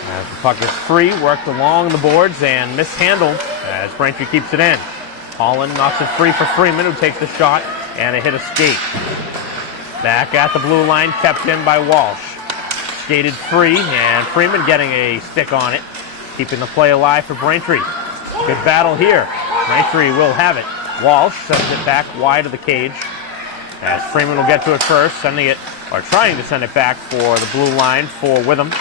As the puck is free, worked along the boards and mishandled as Braintree keeps it in. Holland knocks it free for Freeman, who takes the shot, and a hit escape. Back at the blue line, kept in by Walsh. Skated free, and Freeman getting a stick on it, keeping the play alive for Braintree. Good battle here. Braintree will have it. Walsh sends it back wide of the cage, as Freeman will get to it first, sending it, or trying to send it back for the blue line for Witham.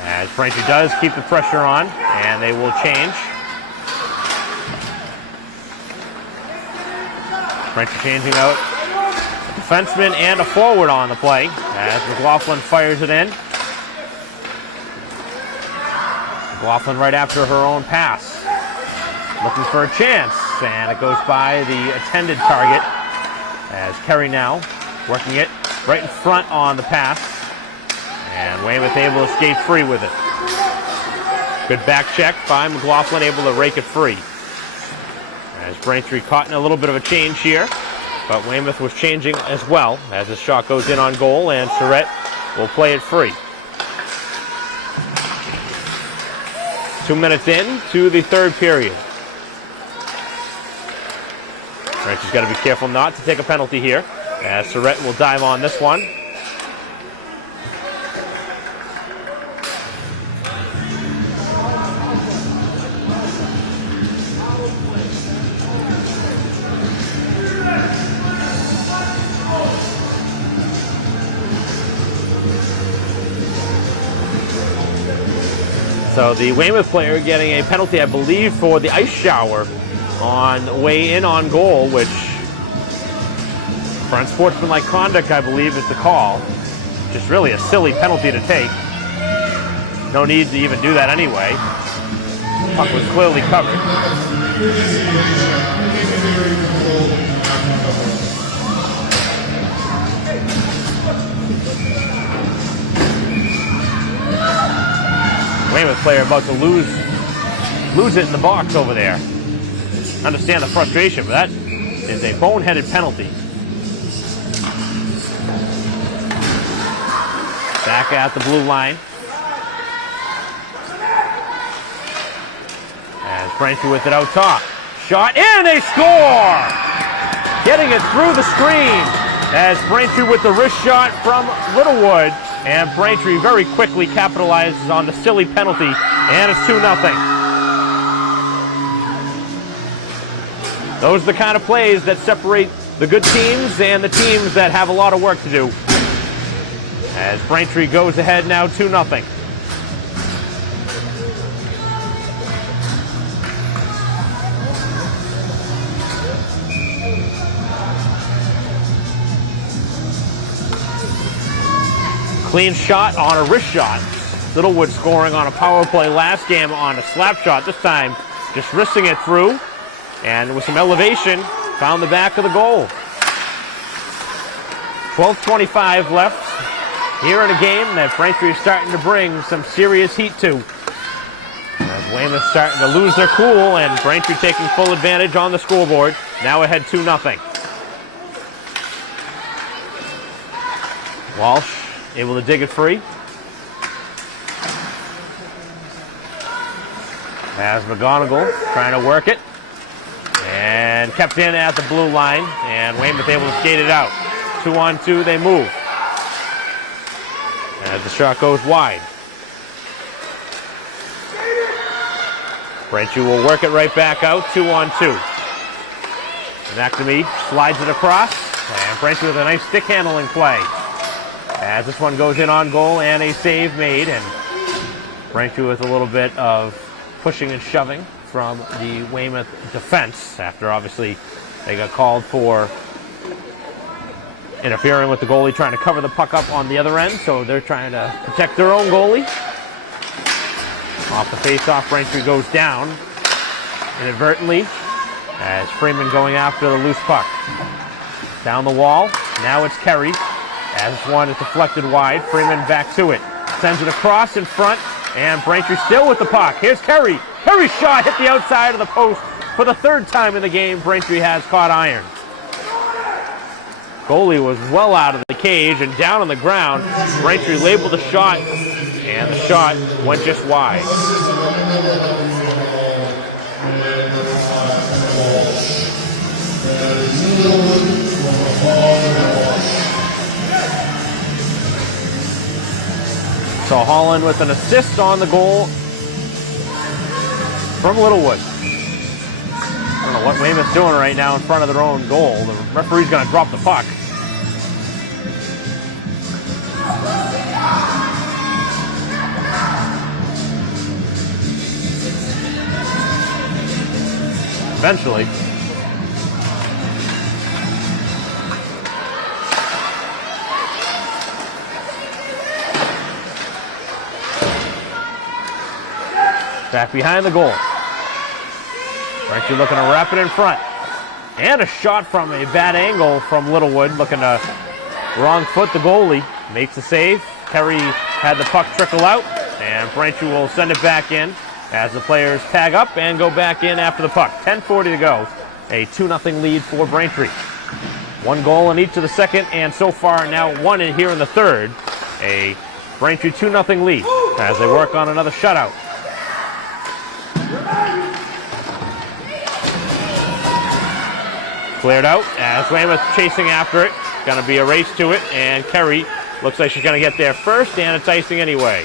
As Braintree does keep the pressure on, and they will change. Braintree changing out a defenseman and a forward on the play as McLaughlin fires it in. McLaughlin right after her own pass. Looking for a chance, and it goes by the intended target as Kerry now working it right in front on the pass. And Weymouth able to skate free with it. Good back check by McLaughlin, able to rake it free. As Braintree caught in a little bit of a change here, but Weymouth was changing as well as the shot goes in on goal, and Surratt will play it free. 2 minutes in to the third period. Braintree's got to be careful not to take a penalty here, as Surratt will dive on this one. So the Weymouth player getting a penalty, I believe, for the ice shower on the way in on goal, which for unsportsmanlike conduct, I believe, is the call. Just really a silly penalty to take. No need to even do that anyway. Puck was clearly covered. Weymouth player about to lose it in the box over there. Understand the frustration, but that is a boneheaded penalty. Back at the blue line. As Braintree with it out top. Shot in, they score! Getting it through the screen as Braintree with the wrist shot from Littlewood. And Braintree very quickly capitalizes on the silly penalty, and it's 2-0. Those are the kind of plays that separate the good teams and the teams that have a lot of work to do. As Braintree goes ahead now 2-0. Clean shot on a wrist shot. Littlewood scoring on a power play last game on a slap shot. This time just wristing it through. And with some elevation, found the back of the goal. 12:25 left here in a game that Braintree is starting to bring some serious heat to. Weymouth starting to lose their cool, and Braintree taking full advantage on the scoreboard. Now ahead 2-0. Walsh able to dig it free. As McGonigal trying to work it. And kept in at the blue line, and Weymouth able to skate it out. 2-on-2, they move. As the shot goes wide. Braintree will work it right back out, 2-on-2. McNamee slides it across, and Braintree with a nice stick handling play. As this one goes in on goal, and a save made, and Braintree with a little bit of pushing and shoving from the Weymouth defense, after obviously they got called for interfering with the goalie trying to cover the puck up on the other end, so they're trying to protect their own goalie. Off the face-off, Braintree goes down inadvertently as Freeman going after the loose puck. Down the wall, now it's Kerry. As this one is deflected wide, Freeman back to it. Sends it across in front, and Braintree still with the puck. Here's Kerry. Kerry's shot hit the outside of the post for the third time in the game. Braintree has caught iron. Goalie was well out of the cage and down on the ground. Braintree labeled the shot, and the shot went just wide. So Holland with an assist on the goal from Littlewood. I don't know what Weymouth's doing right now in front of their own goal. The referee's going to drop the puck. Eventually. Back behind the goal. Braintree looking to wrap it in front. And a shot from a bad angle from Littlewood, looking to wrong foot the goalie. Makes the save. Kerry had the puck trickle out, and Braintree will send it back in as the players tag up and go back in after the puck. 10:40 to go. A 2-0 lead for Braintree. One goal in each of the second, and so far now one in here in the third. A Braintree 2-0 lead as they work on another shutout. Cleared out as Weymouth chasing after it. Going to be a race to it, and Kerry looks like she's going to get there first, and it's icing anyway.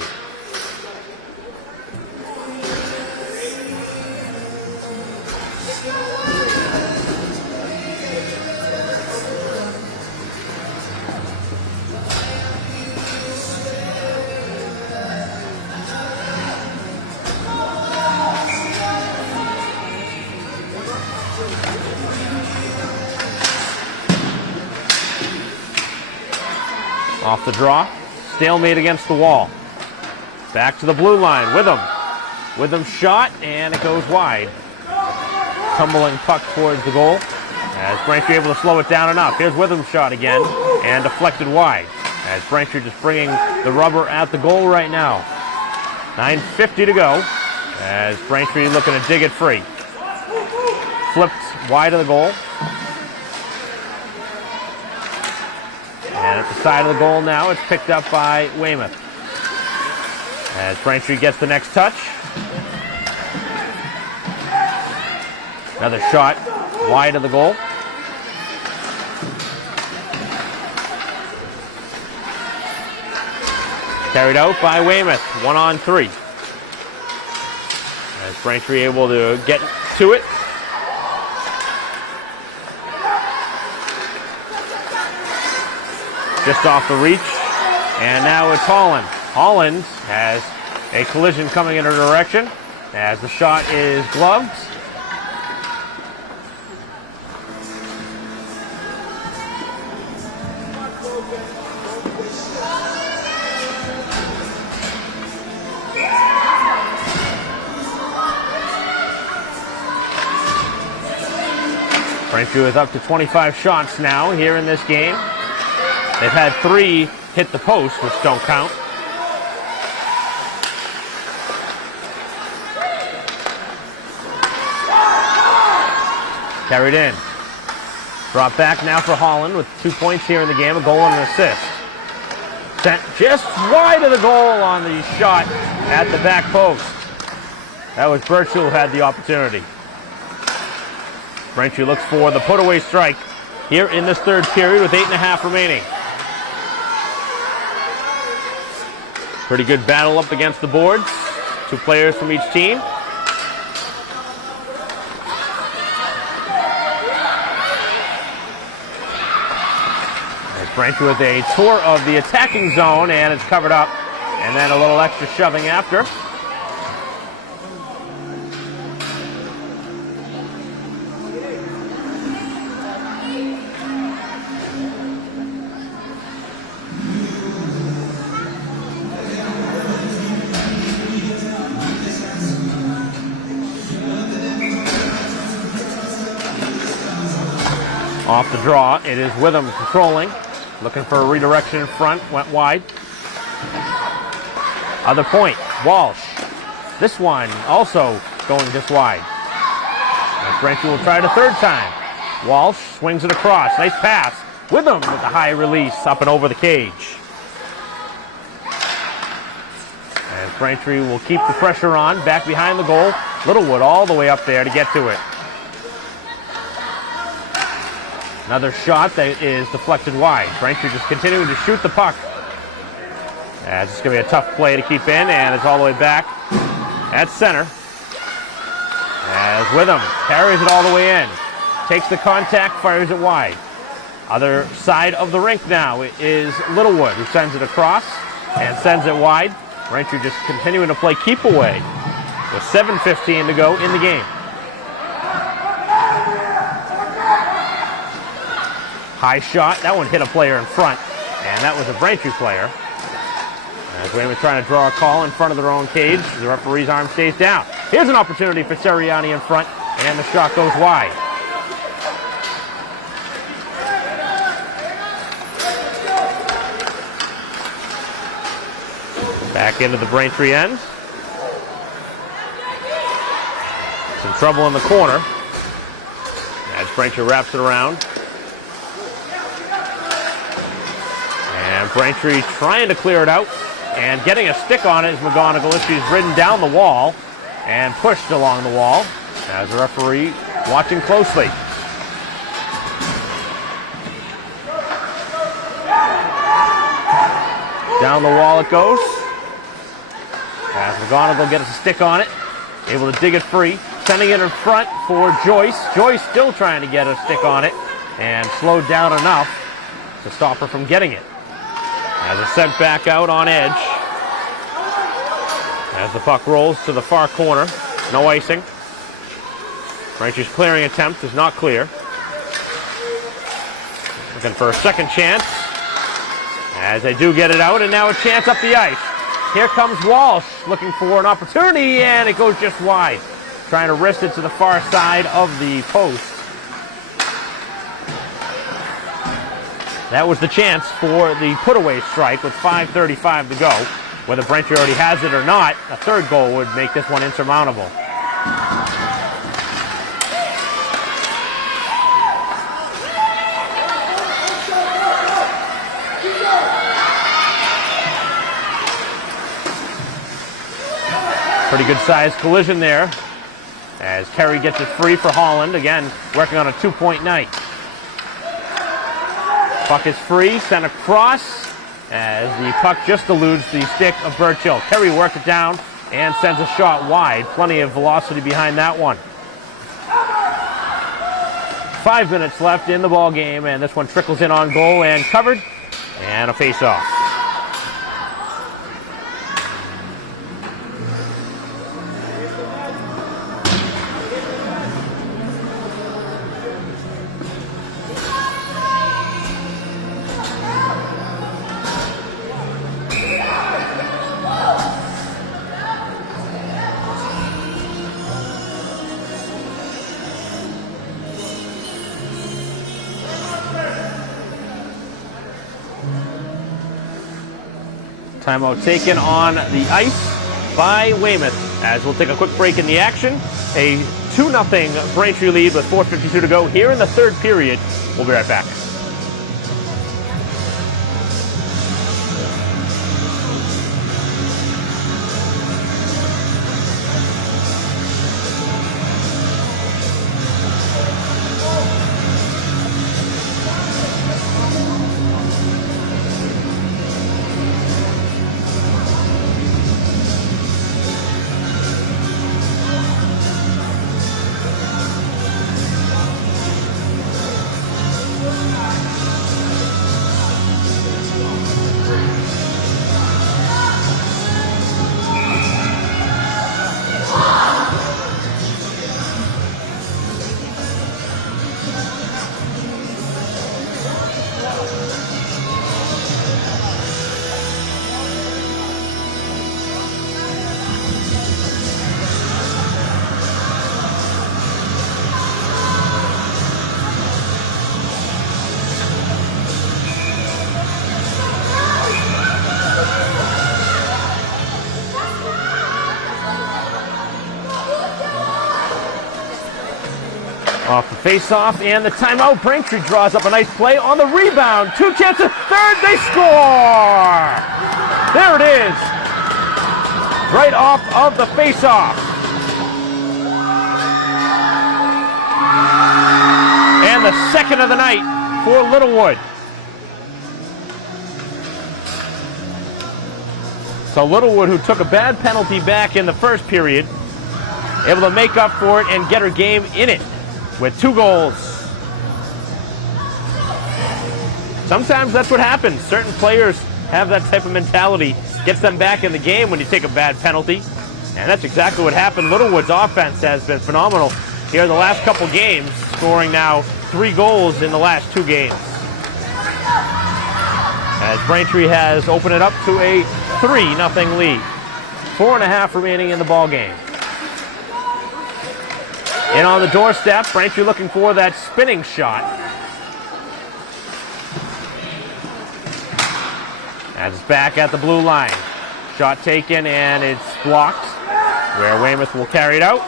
Off the draw, stalemate against the wall. Back to the blue line, Witham shot, and it goes wide. Tumbling puck towards the goal, as Braintree able to slow it down enough. Here's Witham's shot again, and deflected wide, as Braintree just bringing the rubber at the goal right now. 9:50 to go, as Braintree looking to dig it free. Flipped wide of the goal. And at the side of the goal now, it's picked up by Weymouth. As Braintree gets the next touch. Another shot wide of the goal. Carried out by Weymouth, 1-on-3. As Braintree able to get to it. Just off the reach, and now it's Holland. Holland has a collision coming in her direction as the shot is gloved. Braintree is up to 25 shots now here in this game. They've had 3 hit the post, which don't count. Carried in. Drop back now for Holland with 2 points here in the game, a goal and an assist. Sent just wide of the goal on the shot at the back post. That was Birchall who had the opportunity. Braintree looks for the put-away strike here in this third period with 8.5 remaining. Pretty good battle up against the boards. 2 players from each team. Braintree with a tour of the attacking zone, and it's covered up. And then a little extra shoving after. Off the draw, it is Witham controlling. Looking for a redirection in front, went wide. Other point, Walsh. This one also going just wide. Braintree will try it a third time. Walsh swings it across, nice pass. Witham with the high release up and over the cage. And Braintree will keep the pressure on, back behind the goal. Littlewood all the way up there to get to it. Another shot that is deflected wide. Braintree just continuing to shoot the puck. It's just going to be a tough play to keep in, and it's all the way back at center. As Witham carries it all the way in. Takes the contact, fires it wide. Other side of the rink now is Littlewood, who sends it across and sends it wide. Braintree just continuing to play keep away with 7:15 to go in the game. High shot, that one hit a player in front, and that was a Braintree player. As Weymouth trying to draw a call in front of their own cage, the referee's arm stays down. Here's an opportunity for Seriani in front, and the shot goes wide. Back into the Braintree end. Some trouble in the corner as Braintree wraps it around. And Braintree trying to clear it out and getting a stick on it as McGonigal. She's ridden down the wall and pushed along the wall as the referee watching closely. Down the wall it goes as McGonigal gets a stick on it, able to dig it free, sending it in front for Joyce. Joyce still trying to get a stick on it and slowed down enough to stop her from getting it. As it's sent back out on edge. As the puck rolls to the far corner. No icing. Braintree's clearing attempt is not clear. Looking for a second chance. As they do get it out, and now a chance up the ice. Here comes Walsh looking for an opportunity, and it goes just wide. Trying to wrist it to the far side of the post. That was the chance for the put-away strike with 5:35 to go. Whether Braintree already has it or not, a third goal would make this one insurmountable. Pretty good sized collision there as Kerry gets it free for Holland. Again, working on a 2-point night. Puck is free, sent across as the puck just eludes the stick of Birchall. Kerry worked it down and sends a shot wide. Plenty of velocity behind that one. 5 minutes left in the ball game, and this one trickles in on goal and covered, and a face-off. Timeout taken on the ice by Weymouth. As we'll take a quick break in the action. A 2-0 Braintree lead with 4:52 to go here in the third period. We'll be right back. Off the face-off and the timeout. Braintree draws up a nice play on the rebound. 2 chances, third, they score! There it is. Right off of the face-off. And the second of the night for Littlewood. So Littlewood, who took a bad penalty back in the first period, able to make up for it and get her game in it with 2 goals. Sometimes that's what happens. Certain players have that type of mentality. Gets them back in the game when you take a bad penalty. And that's exactly what happened. Littlewood's offense has been phenomenal here the last couple games, scoring now 3 goals in the last 2 games. As Braintree has opened it up to a 3-0 lead. 4.5 remaining in the ball game. In on the doorstep, Braintree looking for that spinning shot. As it's back at the blue line. Shot taken and it's blocked, where Weymouth will carry it out.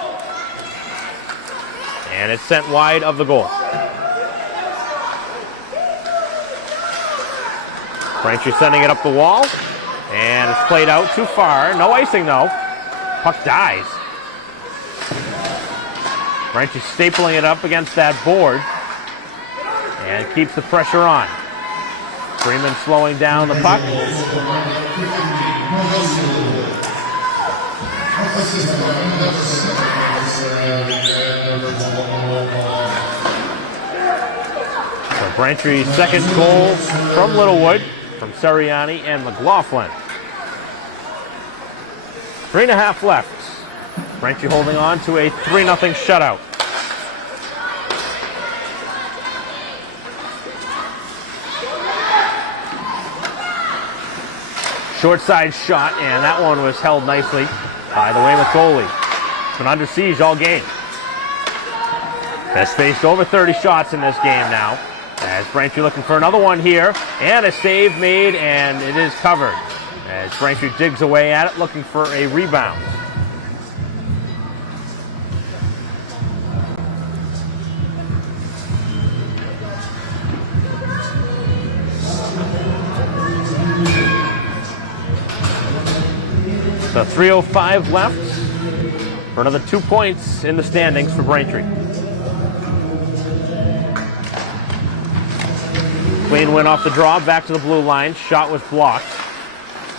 And it's sent wide of the goal. Braintree sending it up the wall. And it's played out too far. No icing though. Puck dies. Braintree stapling it up against that board and keeps the pressure on. Freeman slowing down the puck. So Braintree's second goal from Littlewood, from Seriani and McLaughlin. 3.5 left. Braintree holding on to a 3-0 shutout. Short side shot, and that one was held nicely by the Weymouth goalie. It's been under siege all game. Has faced over 30 shots in this game now. As Braintree looking for another one here, and a save made, and it is covered. As Braintree digs away at it, looking for a rebound. So 3:05 left for another 2 points in the standings for Braintree. Clean win off the draw, back to the blue line. Shot was blocked.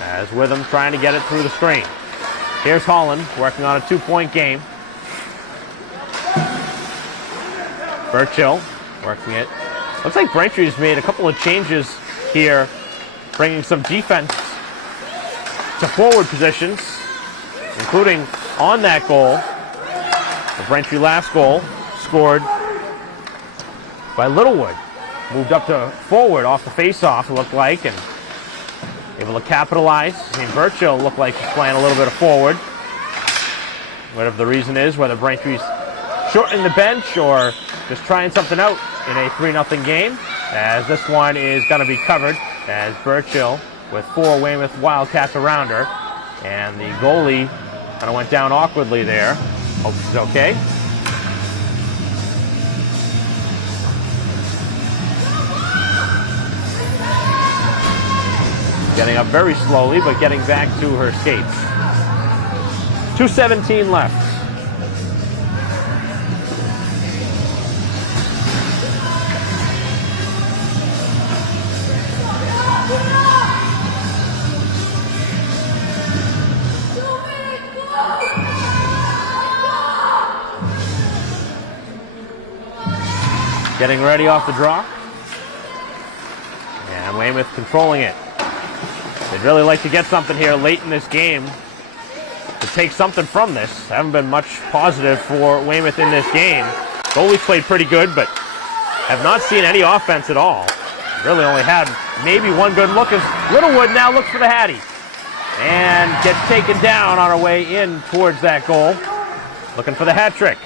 As Witham trying to get it through the screen. Here's Holland working on a 2-point game. Burchill working it. Looks like Braintree's made a couple of changes here, bringing some defense to forward positions, including on that goal. The Braintree last goal scored by Littlewood. Moved up to forward off the face-off, it looked like, and able to capitalize. I mean, Burchill looked like he's playing a little bit of forward. Whatever the reason is, whether Braintree's shortening the bench or just trying something out in a 3-0 game, as this one is going to be covered, as Burchill with 4 Weymouth Wildcats around her. And the goalie kind of went down awkwardly there. Hope she's okay. Getting up very slowly, but getting back to her skates. 2:17 left. Getting ready off the draw. And Weymouth controlling it. They'd really like to get something here late in this game to take something from this. Haven't been much positive for Weymouth in this game. Goalies played pretty good, but have not seen any offense at all. Really only had maybe one good look as Littlewood now looks for the Hattie. And gets taken down on her way in towards that goal. Looking for the hat trick.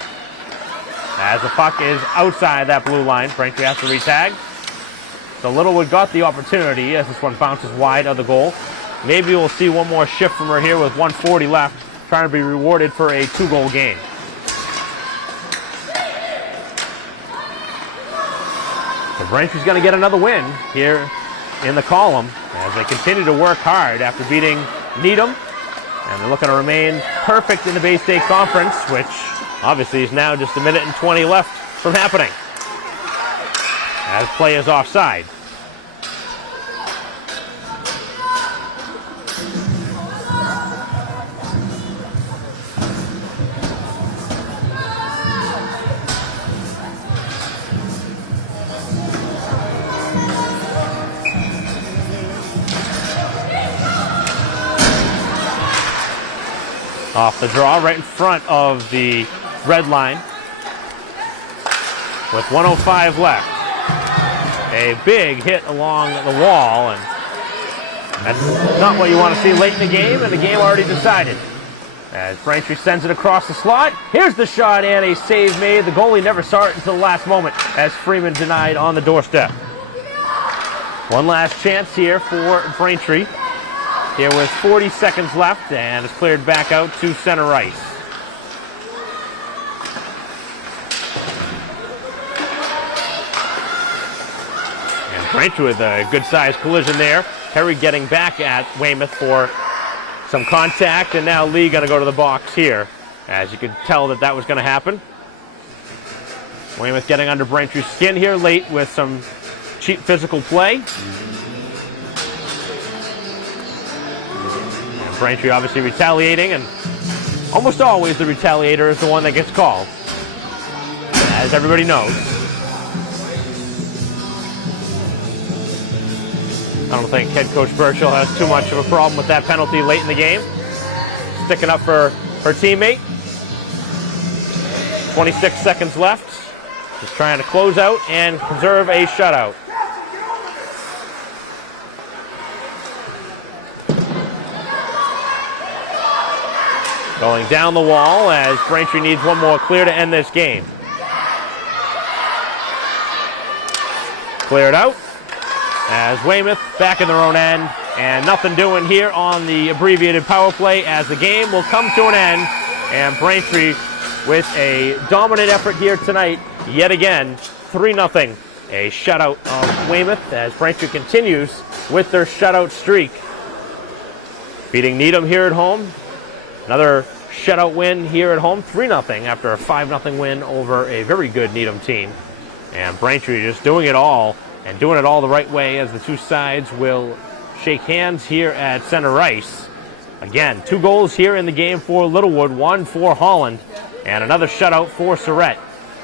As the puck is outside that blue line, Braintree has to retag. So Littlewood got the opportunity as this one bounces wide of the goal. Maybe we'll see one more shift from her here with 1:40 left, trying to be rewarded for a 2-goal game. So Braintree's going to get another win here in the column as they continue to work hard after beating Needham. And they're looking to remain perfect in the Bay State Conference, which obviously is now just 1 minute and 20 left from happening. As play is offside. Off the draw, right in front of the red line. With 1:05 left. A big hit along the wall, and that's not what you want to see late in the game, and the game already decided. As Braintree sends it across the slot, here's the shot and a save made. The goalie never saw it until the last moment as Freeman denied on the doorstep. One last chance here for Braintree. Here with 40 seconds left, and it's cleared back out to center ice. Braintree with a good-sized collision there. Terry getting back at Weymouth for some contact, and now Lee going to go to the box here. As you could tell that was going to happen. Weymouth getting under Braintree's skin here late with some cheap physical play. And Braintree obviously retaliating, and almost always the retaliator is the one that gets called, as everybody knows. I don't think head coach Burchill has too much of a problem with that penalty late in the game. Sticking up for her teammate. 26 seconds left. Just trying to close out and conserve a shutout. Going down the wall as Braintree needs one more clear to end this game. Cleared out. As Weymouth back in their own end, and nothing doing here on the abbreviated power play as the game will come to an end, and Braintree with a dominant effort here tonight, yet again, 3-0. A shutout of Weymouth as Braintree continues with their shutout streak. Beating Needham here at home, another shutout win here at home, 3-0 after a 5-0 win over a very good Needham team. And Braintree just doing it all, and doing it all the right way as the two sides will shake hands here at center ice. Again, 2 goals here in the game for Littlewood, 1 for Holland, and another shutout for Surrett.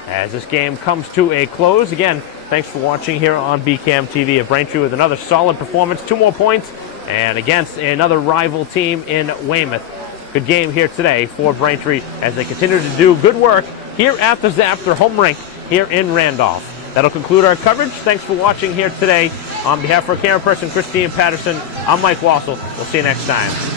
As this game comes to a close, again, thanks for watching here on BCAM TV at Braintree with another solid performance, 2 more points, and against another rival team in Weymouth. Good game here today for Braintree as they continue to do good work here at the Zap, their home rink here in Randolph. That'll conclude our coverage. Thanks for watching here today. On behalf of our camera person, Christine Patterson, I'm Mike Wassel. We'll see you next time.